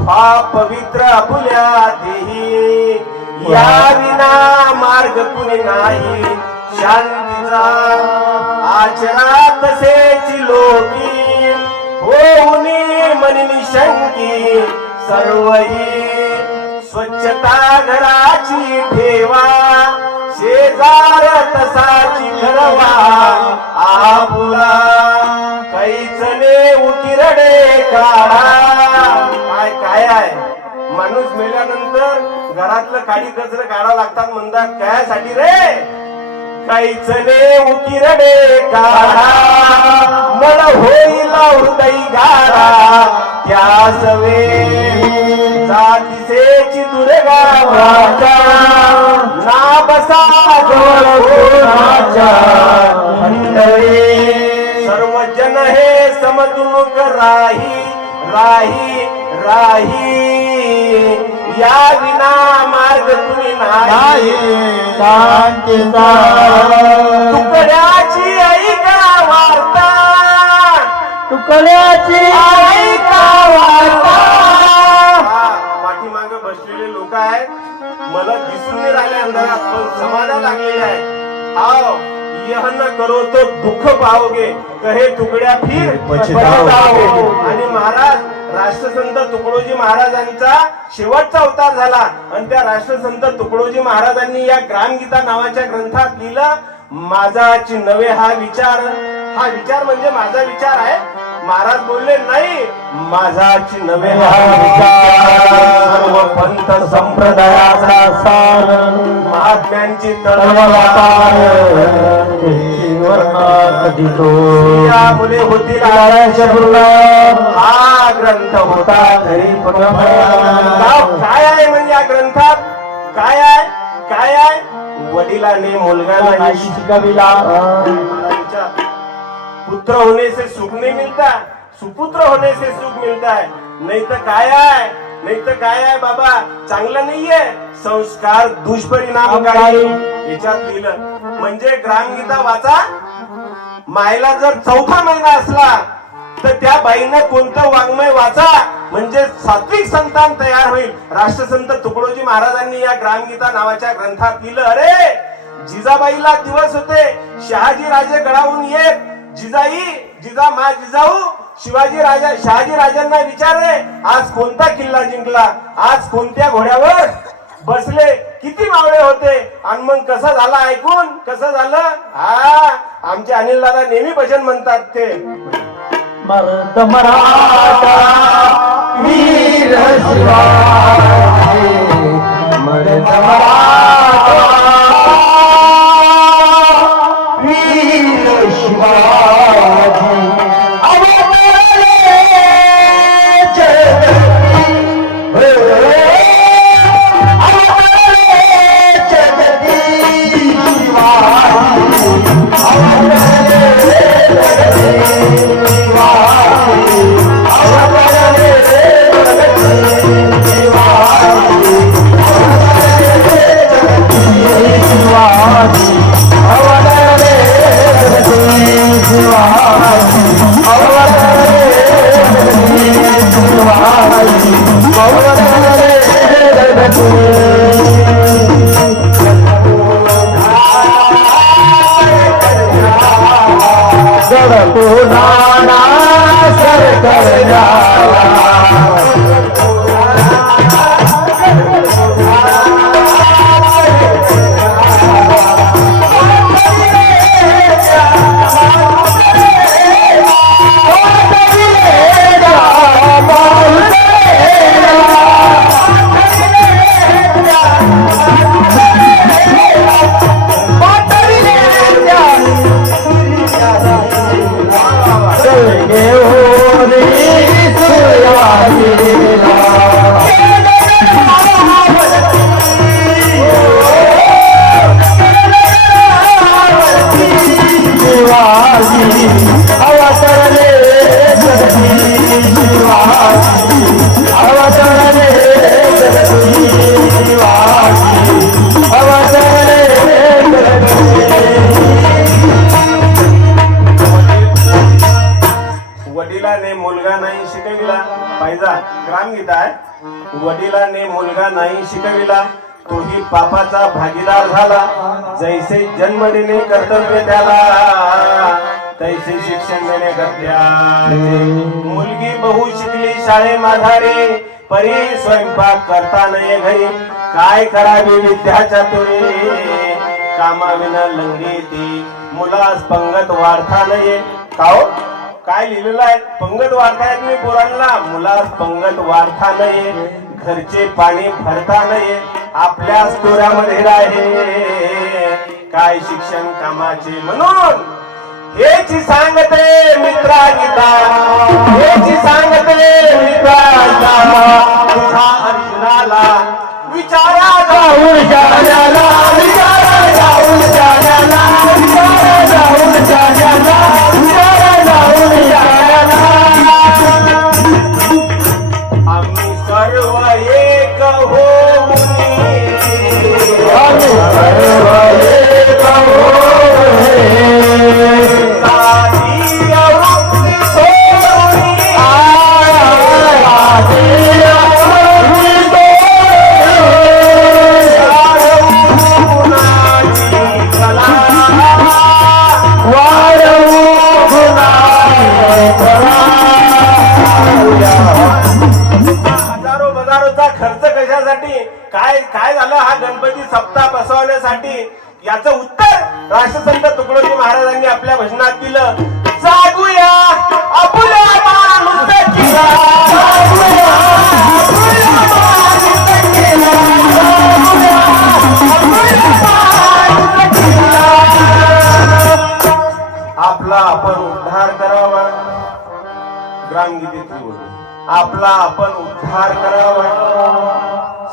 हा पवित्र आपुल्या देही या विना मार्ग कुणी नाही, शांतीचा आचरा तसेची लोकी होऊनी मनी निशंकी, सर्वही स्वच्छता घराची ठेवा, शेजार तसाची ठरवा, आपुला कैचने उकिरडे काढा. काय आहे, माणूस मेल्यानंतर घरातलं काडी कचरा काढावं लागतात म्हणतात. कायसाठी रे? कैचने उकिरडे काढा, मन होईल हृदय गाढा, त्या सवे जातीसेची दुर्गा वाचा, ना बसा कोणाच्या हंडळे, सर्व जन हे समतुक राही राही राही, या विना मार्ग कुणी नाही, शांतीचा तुकड्याची ऐका वार्ता, तुकड्याची ऐका वार्ता. पाठीमागे बसलेले लोक आहेत, मला दिसून नाही राहिले अंधारात, पण समाजा लागलेले आहे. आओ यह न करो तो दुःख पाओगे, कहे तुकड्या फिर पछताओगे. आणि महाराज राष्ट्रसंत तुकडोजी महाराजांचा शेवटचा अवतार झाला. आणि त्या राष्ट्रसंत तुकडोजी महाराजांनी या ग्रामगीता नावाच्या ग्रंथात लिहिलं, माझाची नवे हा विचार म्हणजे माझा विचार आहे. महाराज बोलले नाही, माझाची नवे हा विचार, सर्व पंथ संप्रदायाचा सार, महात्म्यांची तळमळ मुले होतील हा ग्रंथ होता घरी. काय आहे म्हणजे या ग्रंथात काय आहे? काय आहे? वडिलाने मुलगा नाही शिकविला, पुत्र होने से सुख नहीं मिलता, सुपुत्र होने से सुख मिलता है. नहीं तर काय आहे बाबा, चांगलं नाहीये. संस्कार दुष्परिणामकारी याच्यात लिहिलं. म्हणजे ग्रामगीता वाचा, मायला जर चौथा महिना असला तर त्या बाईनं कोणतं वाङ्मय वाचा म्हणजे सात्विक संतान तयार होईल. राष्ट्रसंत तुकडोजी महाराजांनी या ग्रामगीता नावाच्या ग्रंथात लिहिलं, अरे जिजाबाईला दिवस होते, शहाजी राजे गडावून येत, जिजाऊ शहाजी राजांना विचारले, आज कोणता किल्ला जिंकला, आज कोणत्या घोड्यावर बसले, किती मावळे होते, आणि मग कसं झालं ऐकून, कसं झालं. हा आमचे अनिल दादा नेहमी भजन म्हणतात ते, मर्द मराठा वीर शिवाजी, मर्द मराठा वीर शिवाजी, अवतरले जगती, अवतरले जगती शिवाजी, अवतरले जगती अवतरले जगती शिवाजी अवतरले जगती शिवाजी अवतरले वडिलाने मुलगा नाही शिकविला, पाहिजा ग्रामगीत आहे. वडिलाने मुलगा नाही शिकविला, तोही पापाचा भागीदार झाला. जैसे जन्म देणे कर्तव्य त्याला, तैसे शिक्षण देणे कर्त्याचे. मुलगी बहु शिकली शाळे माधारे, परी स्वयंपाक करता नये घरी. काय करावे विद्या चातुरी, कामाविना लंगी ती. मुलास पंगत वाढता नये. काहो काय लिहिलेलं आहे? पंगत वाढतायत मी पोरांना, मुलास पंगत वाढता नये. घरचे पाणी भरता नये, आपल्या स्टोऱ्यामध्ये राहे. काय शिक्षण कामाचे म्हणून हेच सांगते मित्रा गीता, हेच सांगते मित्रा गीता. तुझा अर्जुनाला विचारा जाऊन जाण्याला विचारा जाऊन जाण्याला विचारा जाऊन जाण्याला विचारा जाऊन जाण्याला. आम्ही सर्व एक होऊनी, आम्ही सर्व एक होऊनी. आधी अवृत्ती सोडूनी, हजारो बजारोचा खर्च कशासाठी? काय काय झालं? हा गणपती सप्ताह बसवण्यासाठी. याचं उत्तर राष्ट्रसंत तुकडोजी महाराजांनी आपल्या भजनात दिलं. जागूया आपुल्या माणुसकीला, जागूया आपुल्या माणुसकीला, जागूया आपुल्या माणुसकीला. आपला आपण उद्धार करावा. ग्रामगीतेतली बोल. आपला आपण उद्धार करावा,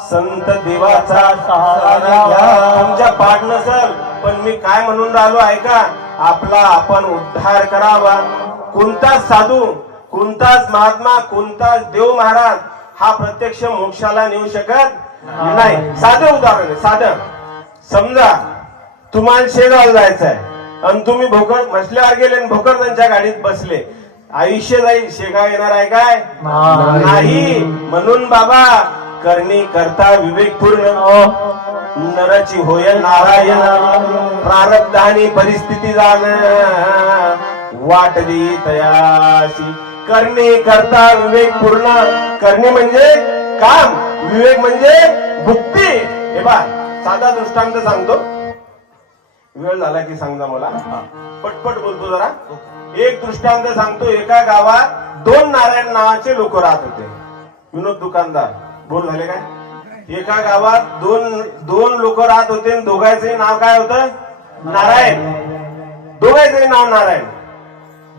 संत देवाचा सहारा घ्या. तुमच्या पाठ नसल पण मी काय म्हणून राहिलो ऐका. आपला आपण उद्धार करावा. कोणताच साधू, कोणताच महात्मा, कोणताच देव महाराज हा प्रत्यक्ष मोक्षाला नेऊ शकत नाही. साधं उदाहरण आहे, साधं. समजा तुम्हाला शेगाव जायचं आहे आणि तुम्ही भोकर मसल्यावर गेले आणि भोकरदनच्या गाडीत बसले. आयुष्य जाईल, शेगाव येणार आहे काय? नाही. म्हणून बाबा करणी करता विवेकपूर्ण नरची होय नारायण. प्रारब्धानी परिस्थिती जाण वाट देई तयाशी. करणी करता विवेकपूर्ण. करणी म्हणजे काम, विवेक म्हणजे बुद्धी. हे बा साधा दृष्टांत सांगतो, वेळ झाला की सांगा मला, पटपट बोलतो जरा. एक दृष्टांत सांगतो. एका गावात दोन नारायण नावाचे लोक राहत होते. विनोद दुकानदार बोल झाले काय? एका गावात दोन लोक राहत होते. दोघांचे नाव काय होतं? नारायण. दोघांचे नाव नारायण.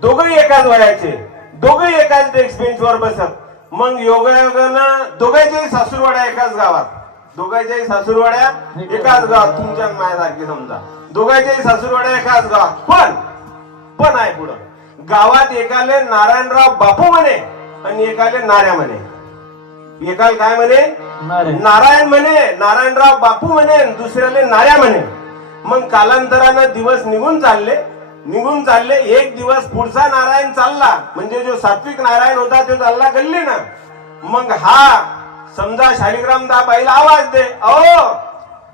दोघही एकाच वयाचे, दोघही एकाच डेस्क बेंचवर बसत. मग योगायोगानं दोघांच्याही सासूरवाड्या एकाच गावात, दोघांच्याही सासूरवाड्या एकाच गावात. तुमच्या माझ्यासारखी समजा दोघांच्याही सासूरवाड्या एकाच गावात. पण आहे पुढं गावात एकाले नारायणराव बापू म्हणे आणि एकाले नाऱ्या म्हणे. एकाला काय म्हणे? नारायण म्हणे, नारायणराव बापू म्हणे, दुसऱ्याले नाऱ्या म्हणे. मग कालांतरानं दिवस निघून चालले. एक दिवस पुढचा नारायण चालला, म्हणजे जो सात्विक नारायण होता तो चालला गल्लीनं. मग हा समजा शालिग्राम दा बाईला आवाज दे, अहो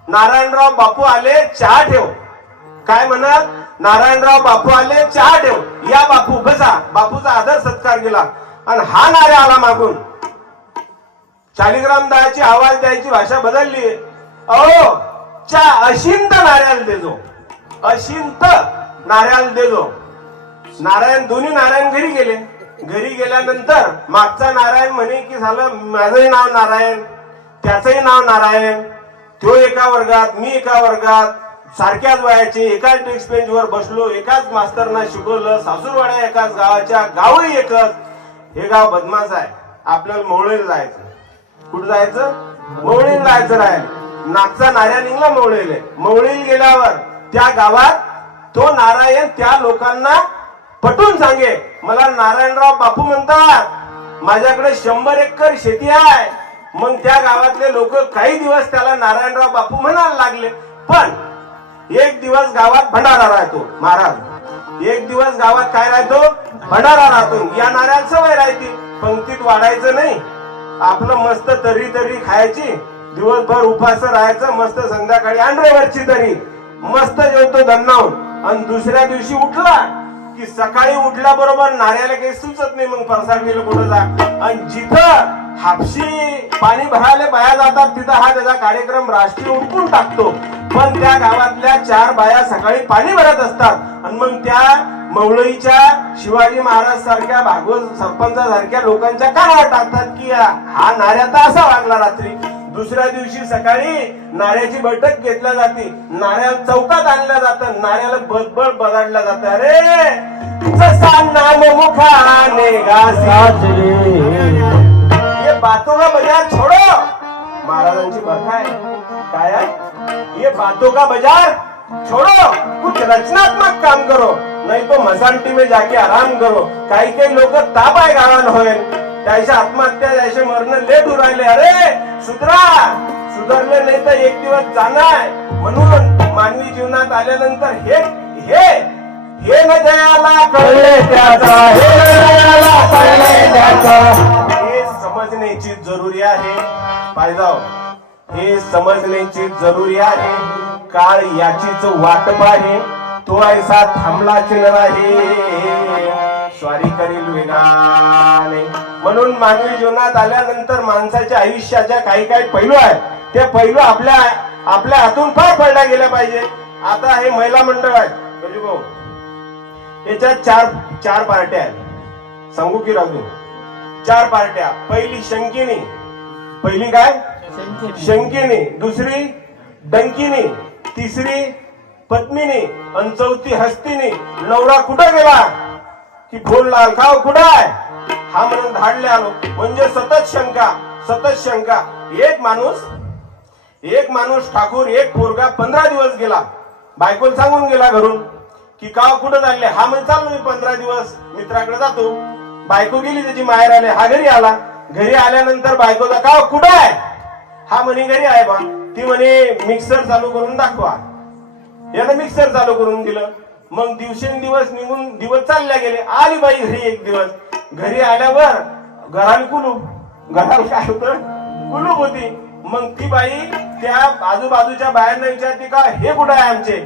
नारायणराव बापू आले, चहा ठेव. काय म्हणत? नारायणराव बापू आले, चहा ठेव. या बापू बसा. बापूचा आदर सत्कार केला आणि हा नाऱ्या आला मागून. शालिग्राम दाची आवाज द्यायची भाषा बदलली. अहो चहा अशिंत नाऱ्याला देजो, अशिंत नाऱ्याला देजो. नारायण, दोन्ही नारायण घरी गेले. घरी गेल्यानंतर मागचा नारायण म्हणे की झालं माझंही नाव नारायण, त्याचंही नाव नारायण. तो एका वर्गात, मी एका वर्गात, सारख्याच वयाचे, एकाच डेस्क बेंचवर बसलो, एकाच मास्तरना शिकवलं, सासूरवाड्या एकाच गावाच्या, गावही एकच. हे गाव बदमाश आहे. आपल्याला मोवळीला जायचं. कुठं जायचं? मोवळीला जायचं राहील. नागचा नाऱ्या निघला मोवळीले. मोवळीला गेल्यावर त्या गावात तो नारायण त्या लोकांना पटून सांगे. मला नारायणराव बापू म्हणतात, माझ्याकडे 100 एकर शेती आहे. मग त्या गावातले लोक काही दिवस त्याला नारायणराव बापू म्हणायला लागले. पण एक दिवस गावात भंडारा राहतो महाराज, एक दिवस गावात काय राहतो, भंडारा राहतो. या नाऱ्याला सवय राहते पंक्तीत वाढायचं नाही, आपलं मस्त तरी तरी खायची, दिवसभर उपास राहायचं, मस्त संध्याकाळी आंध्रेवरची तरी मस्त जेवतो धन्नावून. आणि दुसऱ्या दिवशी उठला की सकाळी उठल्याबरोबर नाऱ्याला काही सुचत नाही, मग परसाडीला कुठं जा. आणि जिथं हापशी पाणी भरायला बाया जातात तिथं हा त्याचा कार्यक्रम राष्ट्रीय उडकून टाकतो. पण त्या गावातल्या 4 बाया सकाळी पाणी भरत असतात आणि मग त्या मवळईच्या शिवाजी महाराज सारख्या भागवत सरपंचासारख्या लोकांच्या कानावर टाकतात की हा नाऱ्या तर असा वागला रात्री. दुसऱ्या दिवशी सकाळी नाऱ्याची बैठक घेतल्या जाते, नाऱ्याला चौकात आणलं जातं, नाऱ्याला बदबळ बदाडलं जातं. अरे जसा नाम मुखाने गाजले ये बातों का बाजार छोड़ो. महाराजांची बरखा आहे काय आहे, ये बातों का बाजार छोड़ो, कुछ रचनात्मक काम करो, नहीं तो मसानटी में जाके आराम करो. काही काही लोक ताप आहे गावान होईल, त्याच्या आत्महत्या त्याचे मरण लेट होऊ राहिले. अरे सुधरा, सुधारले नाही तर एक दिवस जाणार. म्हणून मानवी जीवनात आल्यानंतर हे हे हे न जयाला कळले त्याचा, हे न जयाला कळले त्याचा, हे समजण्याची जरुरी आहे. पायजाव हे समजण्याची जरुरी आहे. काळ याचीच वाटप आहे, तो ऐसा थांबलाच नाही, स्वारी करील वेगाने. म्हणून मानवी जीवनात आल्यानंतर माणसाच्या आयुष्याच्या काही काही पैलू आहेत, ते पैलू आपल्या हातून पार पडल्या गेल्या पाहिजे. आता हे महिला मंडळ आहे भाऊ, याच्यात चार पार्ट्या आहेत, सांगू की राहू 4 पार्ट्या. पहिली शंकिनी, पहिली काय शंकिनी, दुसरी डंकिनी, तिसरी पद्मिनी आणि चौथी हस्तिनी. नवरा कुठं गेला की फोन लाल खाव कुठं आहे, हा म्हणून धाडले आलो. म्हणजे सतत शंका, सतत शंका. एक माणूस ठाकूर, एक पोरगा 15 दिवस गेला, बायकोला सांगून गेला घरून की का कुठं चालले, हा म्हणजे चाललो मी 15 दिवस मित्राकडे जातो. बायको गेली त्याची माहेर आले, हा घरी आला. घरी आल्यानंतर बायकोचा का कुठं आहे, हा म्हणे घरी आहे बा. ती म्हणे मिक्सर चालू करून दाखवा. यानं मिक्सर चालू करून दिलं. मग दिवसेंदिवस निघून दिवस चालल्या गेले. आली बाई घरी एक दिवस. घरी आल्यावर घराला कुलूप, घराला काय होतं कुलूप होती. मग ती बाई त्या आजूबाजूच्या बायांना विचारते का हे कुठं आहे आमचे,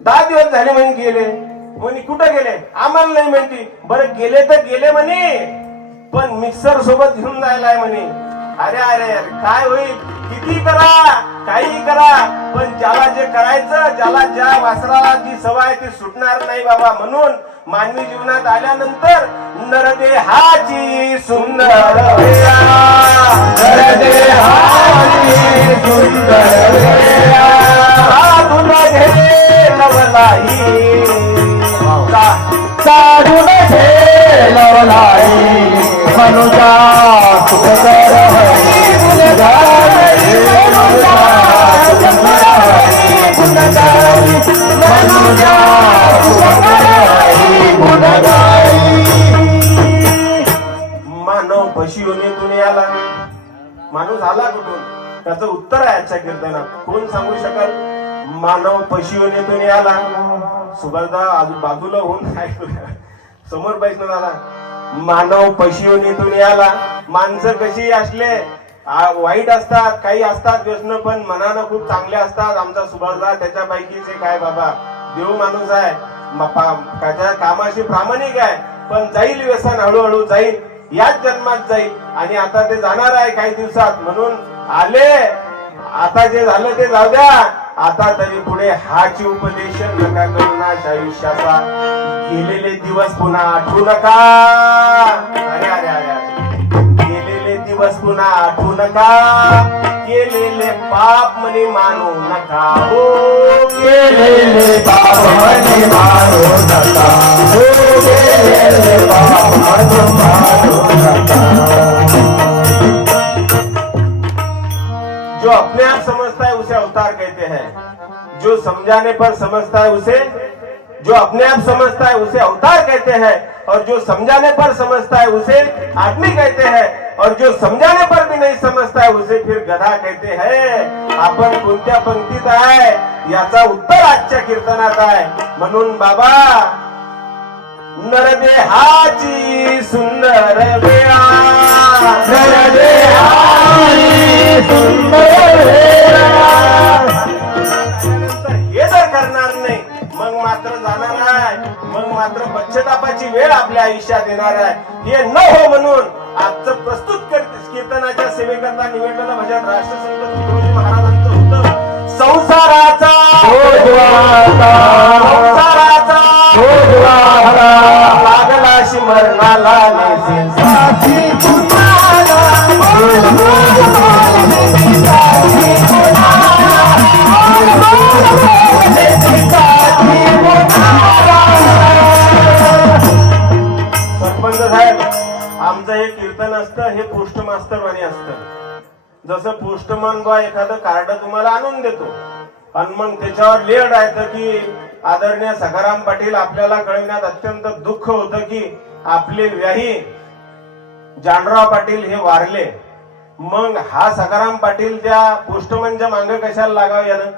10 दिवस झाले म्हणे गेले. म्हणे कुठं गेले, आम्हाला नाही माहिती. बरं गेले तर गेले म्हणे, पण मिक्सर सोबत घेऊन जायला आहे म्हणे. अरे अरे काय होईल, किती करा काही करा, पण ज्याला जे करायचं, ज्याला ज्या वासराला जी सवय ती सुटणार नाही बाबा. म्हणून मानवी जीवनात आल्यानंतर नरदेहाची सुंदर वेळा, नरदेहाची सुंदर वेळा, साधून घे लवलाई, साधून घे लवलाई, मनुजा सुख कर हरी गुणगाई, मनुजा सुख कर हरी गुणगाई, मनुजा सुख कर हरी गुणगाई. मानव पशुयोनीतून आला. माणूस आला कुठून, त्याचं उत्तर आहे आजच्या कीर्तनात. कोण सांगू शकाल. मानव पशुयोनीतून आला. सुभाषदा बाजूला होऊन समोर बैठून आला. मानव पशुयोनीतून आला. माणसं कशी असले, वाईट असतात, काही असतात व्यसन, पण मनानं खूप चांगले असतात. आमचा सुभाषदा त्याच्यापैकीच एक आहे बाबा. देव माणूस आहे, त्याच्या कामाशी प्रामाणिक आहे, पण जाईल व्यसन, हळूहळू जाईल, याच जन्मात जाईल. आणि आता ते जाणार आहे काही दिवसात. म्हणून आले, आता जे झालं ते जाऊ द्या. आता तरी पुढे हाची उपदेश नका करू नाश आयुष्याचा. गेलेले दिवस पुन्हा आठवू नका. अरे अरे अरे अरे, गेलेले दिवस पुन्हा आठवू नका. केलेले पाप म्हणे मानू नका. हो केलेले पाप म्हणे मानू नका. हो केलेले पाप म्हणे मानू नका. जो अपने आप समझता है उसे अवतार कहते हैं, जो समझाने पर समझता है उसे जो अपने आप समझता है उसे अवतार कहते हैं, और जो समझाने पर समझता है उसे आदमी कहते हैं, और जो समझाने पर भी नहीं समझता है उसे फिर गधा कहते हैं. आपण कोणत्या पंक्तीत आहे याचा उत्तर आजच्या कीर्तनात आहे. म्हणून बाबा, नरदेहाची सुंदर वेळा, नरदेहाची सुंदर वेळा. हे जर करणार नाही मग मात्र जाणार आहे, मग मात्र पश्चातापाची वेळ आपल्या आयुष्यात येणार आहे. हे न हो म्हणून आजचं प्रस्तुत कीर्तनाच्या सेवेकरता निवडलेलं भजन राष्ट्रसंत तुकडोजी महाराजांचं होतं. संसाराचा संसाराचा लागलाशी मरणाला नेसे साथी तुम्हाला बोल बोल बोल मेरी साथी तुम्हाला बोल बोल बोल मेरी साथी तुम्हाला. सरपंच साहेब, आमचं हे कीर्तन असतं हे पोस्ट मास्टर वाणी असतं. जसं पोस्टमन बा एखादं कार्ड तुम्हाला आणून देतो आणि मग त्याच्यावर लिहिलं आहे की आदरणीय सखाराम पाटील, आपल्याला कळविण्यात अत्यंत दुःख होतं की आपले व्याही जानराव पाटील हे वारले. मग हा सखाराम पाटील त्या पोस्टमनच्या मागे कशाला लागावं?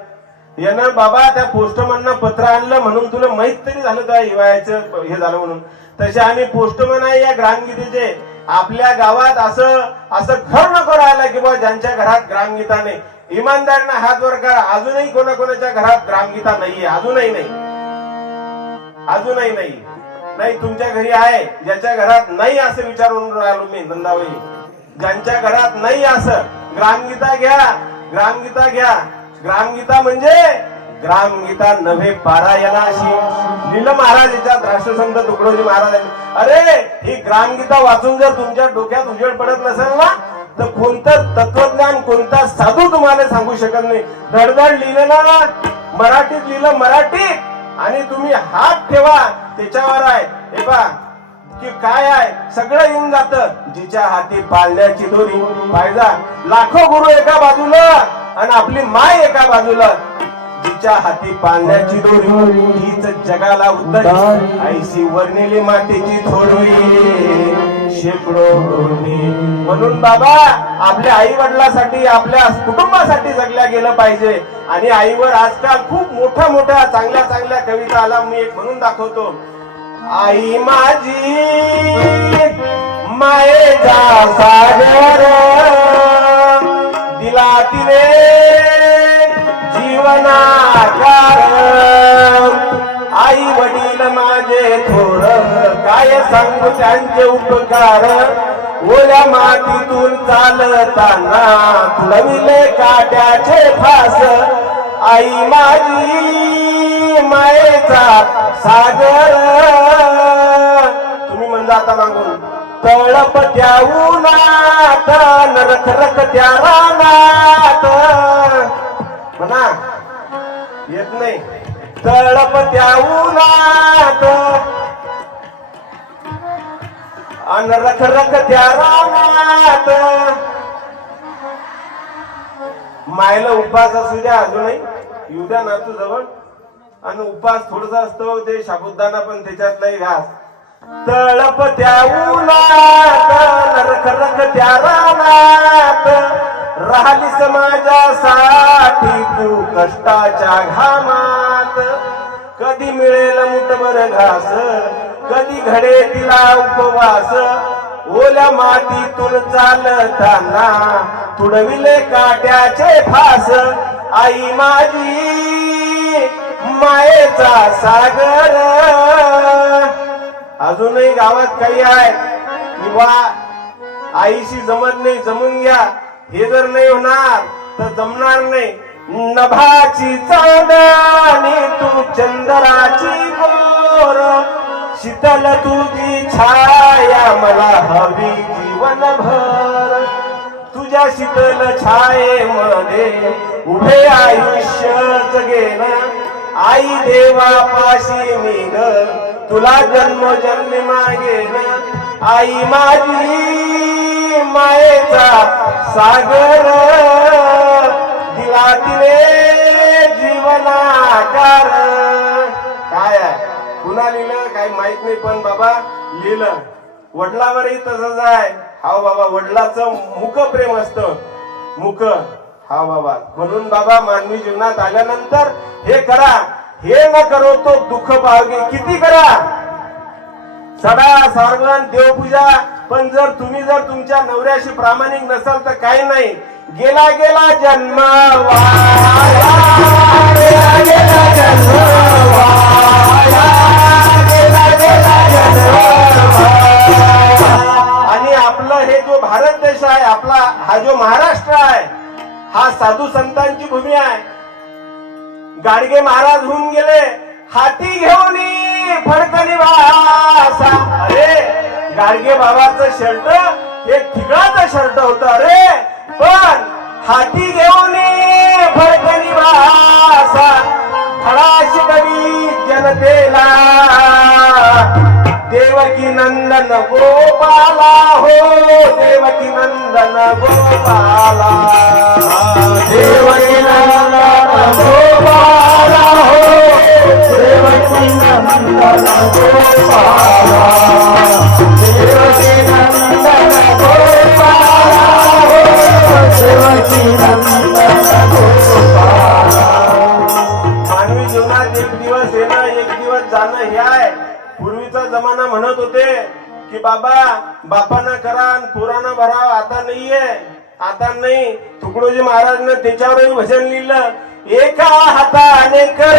यानं बाबा त्या पोस्टमननं पत्र आणलं म्हणून तुला माहित तरी झालं त्या हिवाळ्याचं हे झालं म्हणून. तसे आम्ही पोस्टमन आहे या ग्रामगीतेचे. आपल्या गावात असं असं घर नको राहायला की बाबा ज्यांच्या घरात ग्रामगीता नाही. इमानदारीनं हात वर करा, अजूनही कोणाकोणाच्या घरात ग्रामगीता नाहीये. अजूनही नाही, अजूनही नाही. नाही तुमच्या घरी आहे, ज्याच्या घरात नाही असं विचारून राहिलो मी नंदाबाई. ज्यांच्या घरात नाही असं ग्रामगीता घ्या, ग्रामगीता घ्या. ग्रामगीता म्हणजे ग्रामगीता नव्हे पारायणाशी लील महाराज याच्यात राष्ट्रसंत तुकडोजी महाराजांनी. अरे ही ग्रामगीता वाचून जर तुमच्या डोक्यात उजेड पडत नसेल ना तर कोणतं तत्वज्ञान, कोणता साधू तुम्हाला सांगू शकत नाही. धडधड लिहिलं ना, मराठीत लिहिलं मराठीत, आणि तुम्ही हात ठेवा त्याच्यावर आहे हे पा की काय आहे सगळं येऊन जातं. जिच्या हाती पाळण्याची दोरी पाहिजा, लाखो गुरु एका बाजूला आणि आपली माय एका बाजूला. जिच्या हाती पाळण्याची दोरी हीच जगाला उद्धरी, ऐशी वर्णिली मातेची थोरवी शेकडो गोडी. म्हणून बाबा, आपल्या आई वडिलांसाठी, आपल्या कुटुंबासाठी जगल्या गेलं पाहिजे. आणि आईवर आजकाल खूप मोठ्या मोठ्या चांगल्या चांगल्या कविता आला. मी एक म्हणून दाखवतो. आई माझी मायेचा सागर दिला तिने जीवनाकार. आई वडील माझे थोर काय सांगू त्यांचे उपकार. ओल्या मातीतून चालताना तुडविले काट्याचे फास. आई माझी मायेचा सागर. तुम्ही म्हणजे आता मागून तळपत्या उन्हात नरखरख त्या रानात म्हणा येत नाही. तळपत्या उन्हात अन रखरख त्या रानात. मायला उपास असू द्या, अजूनही येऊ द्या नातू जवळ. आणि उपास थोडसा असतो ते साबुदाणा पण त्याच्यातलाही घास. तळपत्या उन्हात नरखरख त्या रानात. राहिली समाजासाठी तू कष्टाच्या घामात. कधी मिळेल मुठभर घास, कधी घडे तिला उपवास. ओल्या मातीतून चालताना तुडविले काट्याचे फास. आई माझी मायेचा सागर. अजूनही गावात काही आहे किंवा आईशी जमत नाही, जमून घ्या. हे जर नाही होणार तर जमणार नाही. नभाची चांदणी तू चंद्राची गोर. शीतल तुझी छाया मला हवी जीवनभर. तुझ्या शीतल छायेमध्ये उभे आयुष्य जगेन. आई देवापाशी मी ग तुला जन्मोजन्मी मागेन. आई माझी मायेचा सागर दिला तिने जीवनाकार. काय आहे पुन्हा लिहिलं काही माहित नाही, पण बाबा लिहिलं. वडिलावरही तसंच आहे. हा बाबा, वडिलाचं मुक प्रेम असतं, मुक. हा बाबा, म्हणून बाबा मानवी जीवनात आल्यानंतर हे करा, हे न करो तो दुःख पावगे. किती करा, सडा सारवण देवपूजा, पण जर तुम्ही जर तुमच्या नवऱ्याशी प्रामाणिक नसाल तर काही नाही. गेला गेला जन्म वाया, गेला गेला जन्म वाया, गेला गेला जन्म वाया. आणि आपलं हे जो भारत देश आहे, आपला हा जो महाराष्ट्र आहे, हा साधू संतांची भूमी आहे. गाडगे महाराज होऊन गेले हाती घेऊन फडकणी वासा. अरे गाडगे बाबाचं शर्ट हे ठिकाणाचं शर्ट होतं. अरे पण हाती घेऊन फडकणी वासा, खडाशी कवी जनतेला देवकी नंदन गोपाला हो, देवकी नंदन गोपाला, देवकी नंदन गोपाला हो, देवकी नंदन गोपाला, देवकी नंदन गोपाला हो, देवकी नंदन गोपाला. मानवी जीवनात एक दिवस येणं एक दिवस जाणं हे आहे. पूर्वीचा जमाना म्हणत होते की बाबा बापानं करा आणि पुराणं भराव. आता नाहीये, आता नाही. तुकडोजी महाराजनं त्याच्यावरही भजन लिहिलं. एका हाताने कर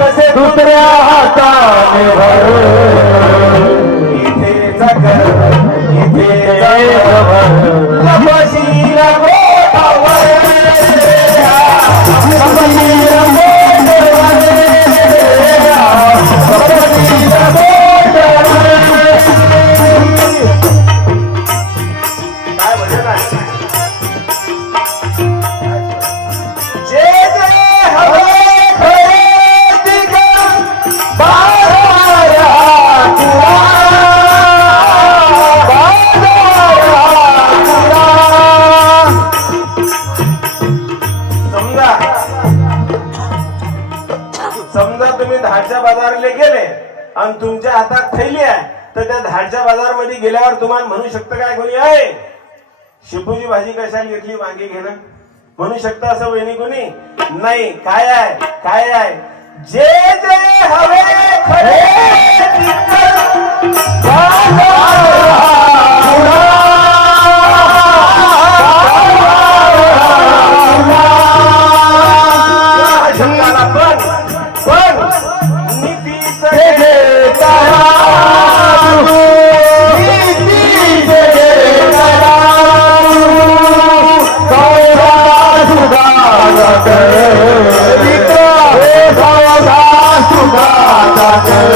तसे दुसऱ्या हाताने भर, इथे कर इथे लपशील बोटावर, लपशील बोटावर, लपशील बोटावर. काय भजन आहे? जे जे हवे खरेदी कर बाजारा तुला, बाजारा तुला. समजा तुम्ही धाडच्या बाजाराला गेले आणि तुमच्या हातात थैली आहे, तर त्या धाडच्या बाजारमध्ये गेल्यावर तुम्हाला म्हणू शकतं काय कोणी, आहे शेपूची भाजी कशाला घेतली मागे घेणं, म्हणू शकतं असं वहिनी कोणी नाही. काय आहे, काय आहे? जे जे हवे खरेदी कर बाजारा तुला, शब्दाला पण नीतीचं घे करा, नीतीचं घे करा, कौला सुधारा कर मित्र, कौला सुधारा कर.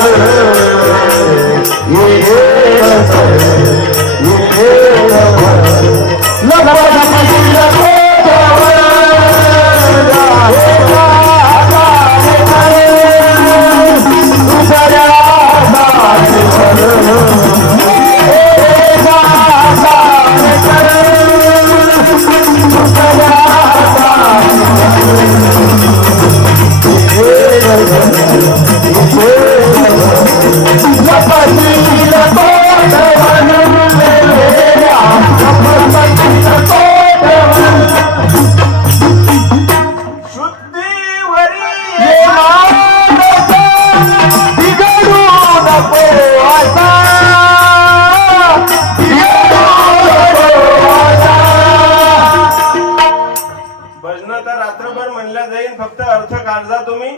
रात्रभर म्हणल्या जाईल, फक्त अर्थ काढजा तुम्ही.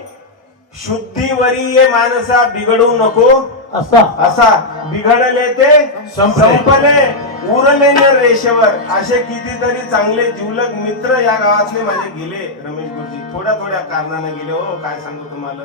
शुद्धीवरी ये माणसा बिघडू नको असा असा, बिघडले ते संपले, उरले न रेषेवर. असे कितीतरी चांगले जिवलग मित्र या गावातले माझे गेले रमेश गुरुजी, थोड्या थोड्या कारणाने गेले. हो काय सांगू तुम्हाला.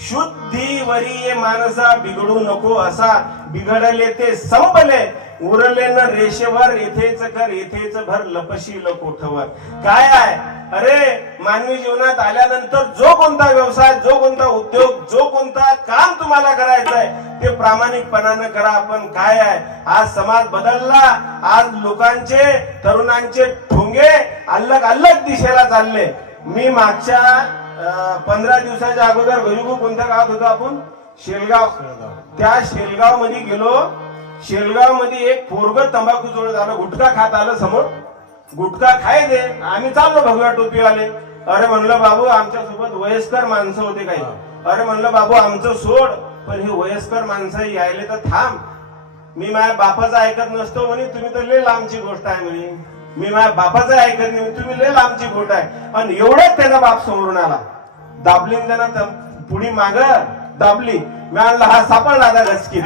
शुद्धीवरी ये माणसा बिघडू नको असा, बिघडले ते संपले, उरले न रेषेवर. इथेच कर इथेच भर, लपशील कोठवर. काय आहे, अरे मानवी जीवनात आल्यानंतर जो कोणता व्यवसाय, जो कोणता उद्योग, जो कोणता काम तुम्हाला करायचं आहे ते प्रामाणिकपणानं करा. पण काय आहे, आज समाज बदलला, आज लोकांचे तरुणांचे ठोंगे अलग अलग दिशेला चालले. मी मागच्या 15 दिवसाच्या अगोदर घरी कोणत्या गावात होतो आपण, शेलगाव. त्या शेलगाव मध्ये गेलो. शेलगाव मध्ये एक पोरग तंबाखू जोड झालं, गुटखा खात आलं समोर. गुटखा खाय दे, आम्ही चाललो भगव्या टोपीवाले. अरे म्हणलं बाबू, आमच्या सोबत वयस्कर माणसं होते काही. अरे म्हणलं बाबू आमचं सोड, पण हे वयस्कर माणसं यायले तर थांब. मी माझ्या बापाचं ऐकत नसतो म्हणे, तुम्ही तर लय लांबची गोष्ट आहे म्हणे. मी माझ्या बापाचं ऐकत नाही, तुम्ही लय लांबची गोष्ट आहे. आणि एवढ्यात त्याचा बाप समोरून आला. दाबली त्यांना पुढी माग दाबली. मी म्हणलं हा सापडला आता घसकीत,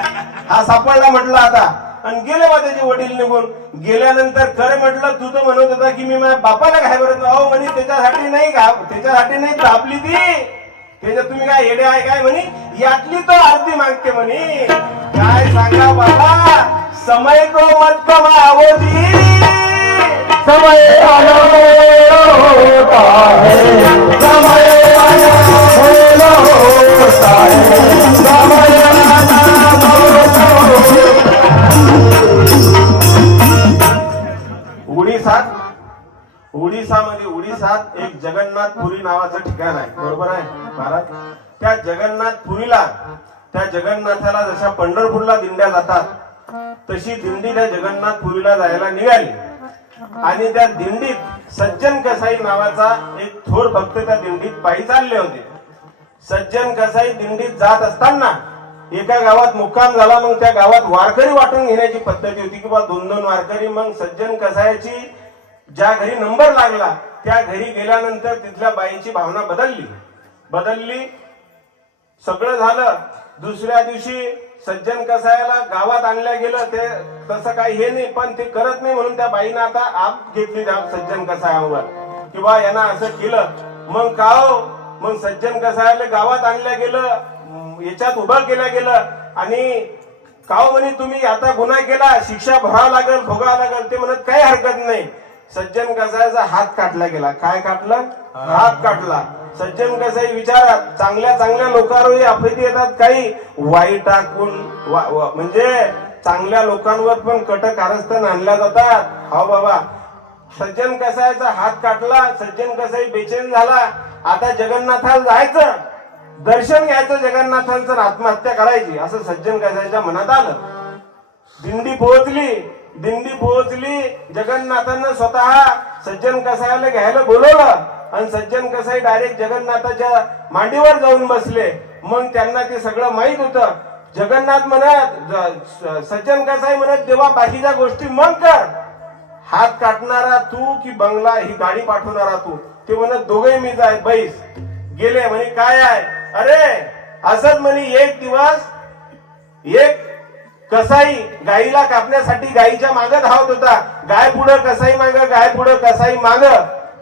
हा सापडला म्हटलं आता. आणि गेले बा त्याचे वडील निघून. गेल्यानंतर खरं म्हटलं, तू तर म्हणत होता की मी माझ्या बापाला घाबरत. अहो म्हणे त्याच्यासाठी नाही दाबली ती. त्याच्या तुम्ही काय येडे आहे काय म्हणे, यातली तो अर्धी मागते म्हणे. काय सांगा बाबा, समय को मत कमाओ जी, समय होता है, समय होता है, समय उडीसात एक जगन्नाथपुरी नावाचं ठिकाण आहे, बरोबर आहे महाराज. त्या जगन्नाथाला जशा पंढरपूरला दिंड्या जातात तशी दिंडी त्या जगन्नाथपुरीला जायला निघाली. आणि त्या दिंडीत सज्जन कसाई नावाचा एक थोर भक्त त्या दिंडीत पायी चालले होते. सज्जन कसाई दिंडीत जात असताना एका गावात मुक्काम झाला. मग त्या गावात वारकरी वाटून घेण्याची पद्धती होती की बा 2-2 वारकरी. मग सज्जन कसायाची ज्या घरी नंबर लागला त्या घरी गेल्यानंतर तिथल्या बाईची भावना बदलली. सगळं झालं. दुसऱ्या दिवशी सज्जन कसायाला गावात आणल्या गेलं. ते तसं काही हे नाही, पण ते करत नाही म्हणून त्या बाईनं आता आप घेतली त्या सज्जन कसायावर की बा यांना असं केलं. मग का हो, मग सज्जन कसायाला गावात आणल्या गेलं, याच्यात उभं केलं गेलं. आणि काव म्हणे तुम्ही आता गुन्हा केला, शिक्षा भरावं लागेल, भोगावं लागेल. ते म्हणत काही हरकत नाही. सज्जन कसाईचा हात काटला गेला. काय काटलं? हात काटला. सज्जन कसाई विचारात, चांगल्या लोकांवरही आपत्ती येतात, काही वाईट टाकून म्हणजे चांगल्या लोकांवर पण कटक कारस्थान आणल्या जातात. हा बाबा, सज्जन कसाईचा हात काटला. सज्जन कसाई बेचैन झाला. आता जगन्नाथाला जायचं, दर्शन घ्यायचं जगन्नाथांचं, आत्महत्या करायची असं सज्जन कसाईच्या मनात आलं. दिंडी पोहोचली. जगन्नाथांना स्वतः सज्जन कसाईला घ्यायला बोलवलं आणि सज्जन कसाई डायरेक्ट जगन्नाथाच्या मांडीवर जाऊन बसले. मग त्यांना ते सगळं माहित होतं. जगन्नाथ म्हणत, सज्जन कसाई म्हणत, देवा बाकीच्या गोष्टी मग कर, हात काटणारा तू की बंगला ही गाडी पाठवणारा तू. ते म्हणत दोघे मीच आहे, बैस. गेले. म्हणे काय आहे? अरे असंच म्हणे, एक दिवस एक कसाई गाईला कापण्यासाठी गाईच्या मागे धावत होता. गाय पुढं कसाई माग, गाय पुढं कसाई माग.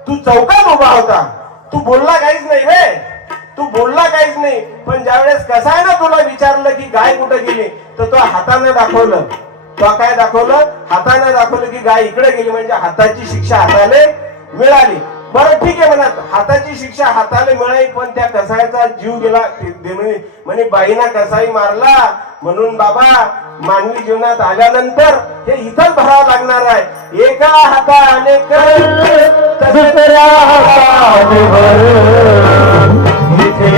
तू चौकात उभा होता. तू बोलला काहीच नाही रे, तू बोलला काहीच नाही. पण ज्यावेळेस कसाईनं तुला विचारलं की गाय कुठं गेली, तर तो हाताने दाखवलं. तो काय दाखवलं? हाताने दाखवलं की गाय इकडे गेली. म्हणजे हाताची शिक्षा हाताने मिळाली. बरं ठीक आहे म्हणत, हाताची शिक्षा हाताला मिळाली, पण त्या कसाईचा जीव गेला. म्हणे बाईना कसाई मारला म्हणून बाबा मानवी जीवनात आल्यानंतर हे इथंच भरावं लागणार आहे. एका हाताने कर, दुसऱ्या हाताने भर, इथे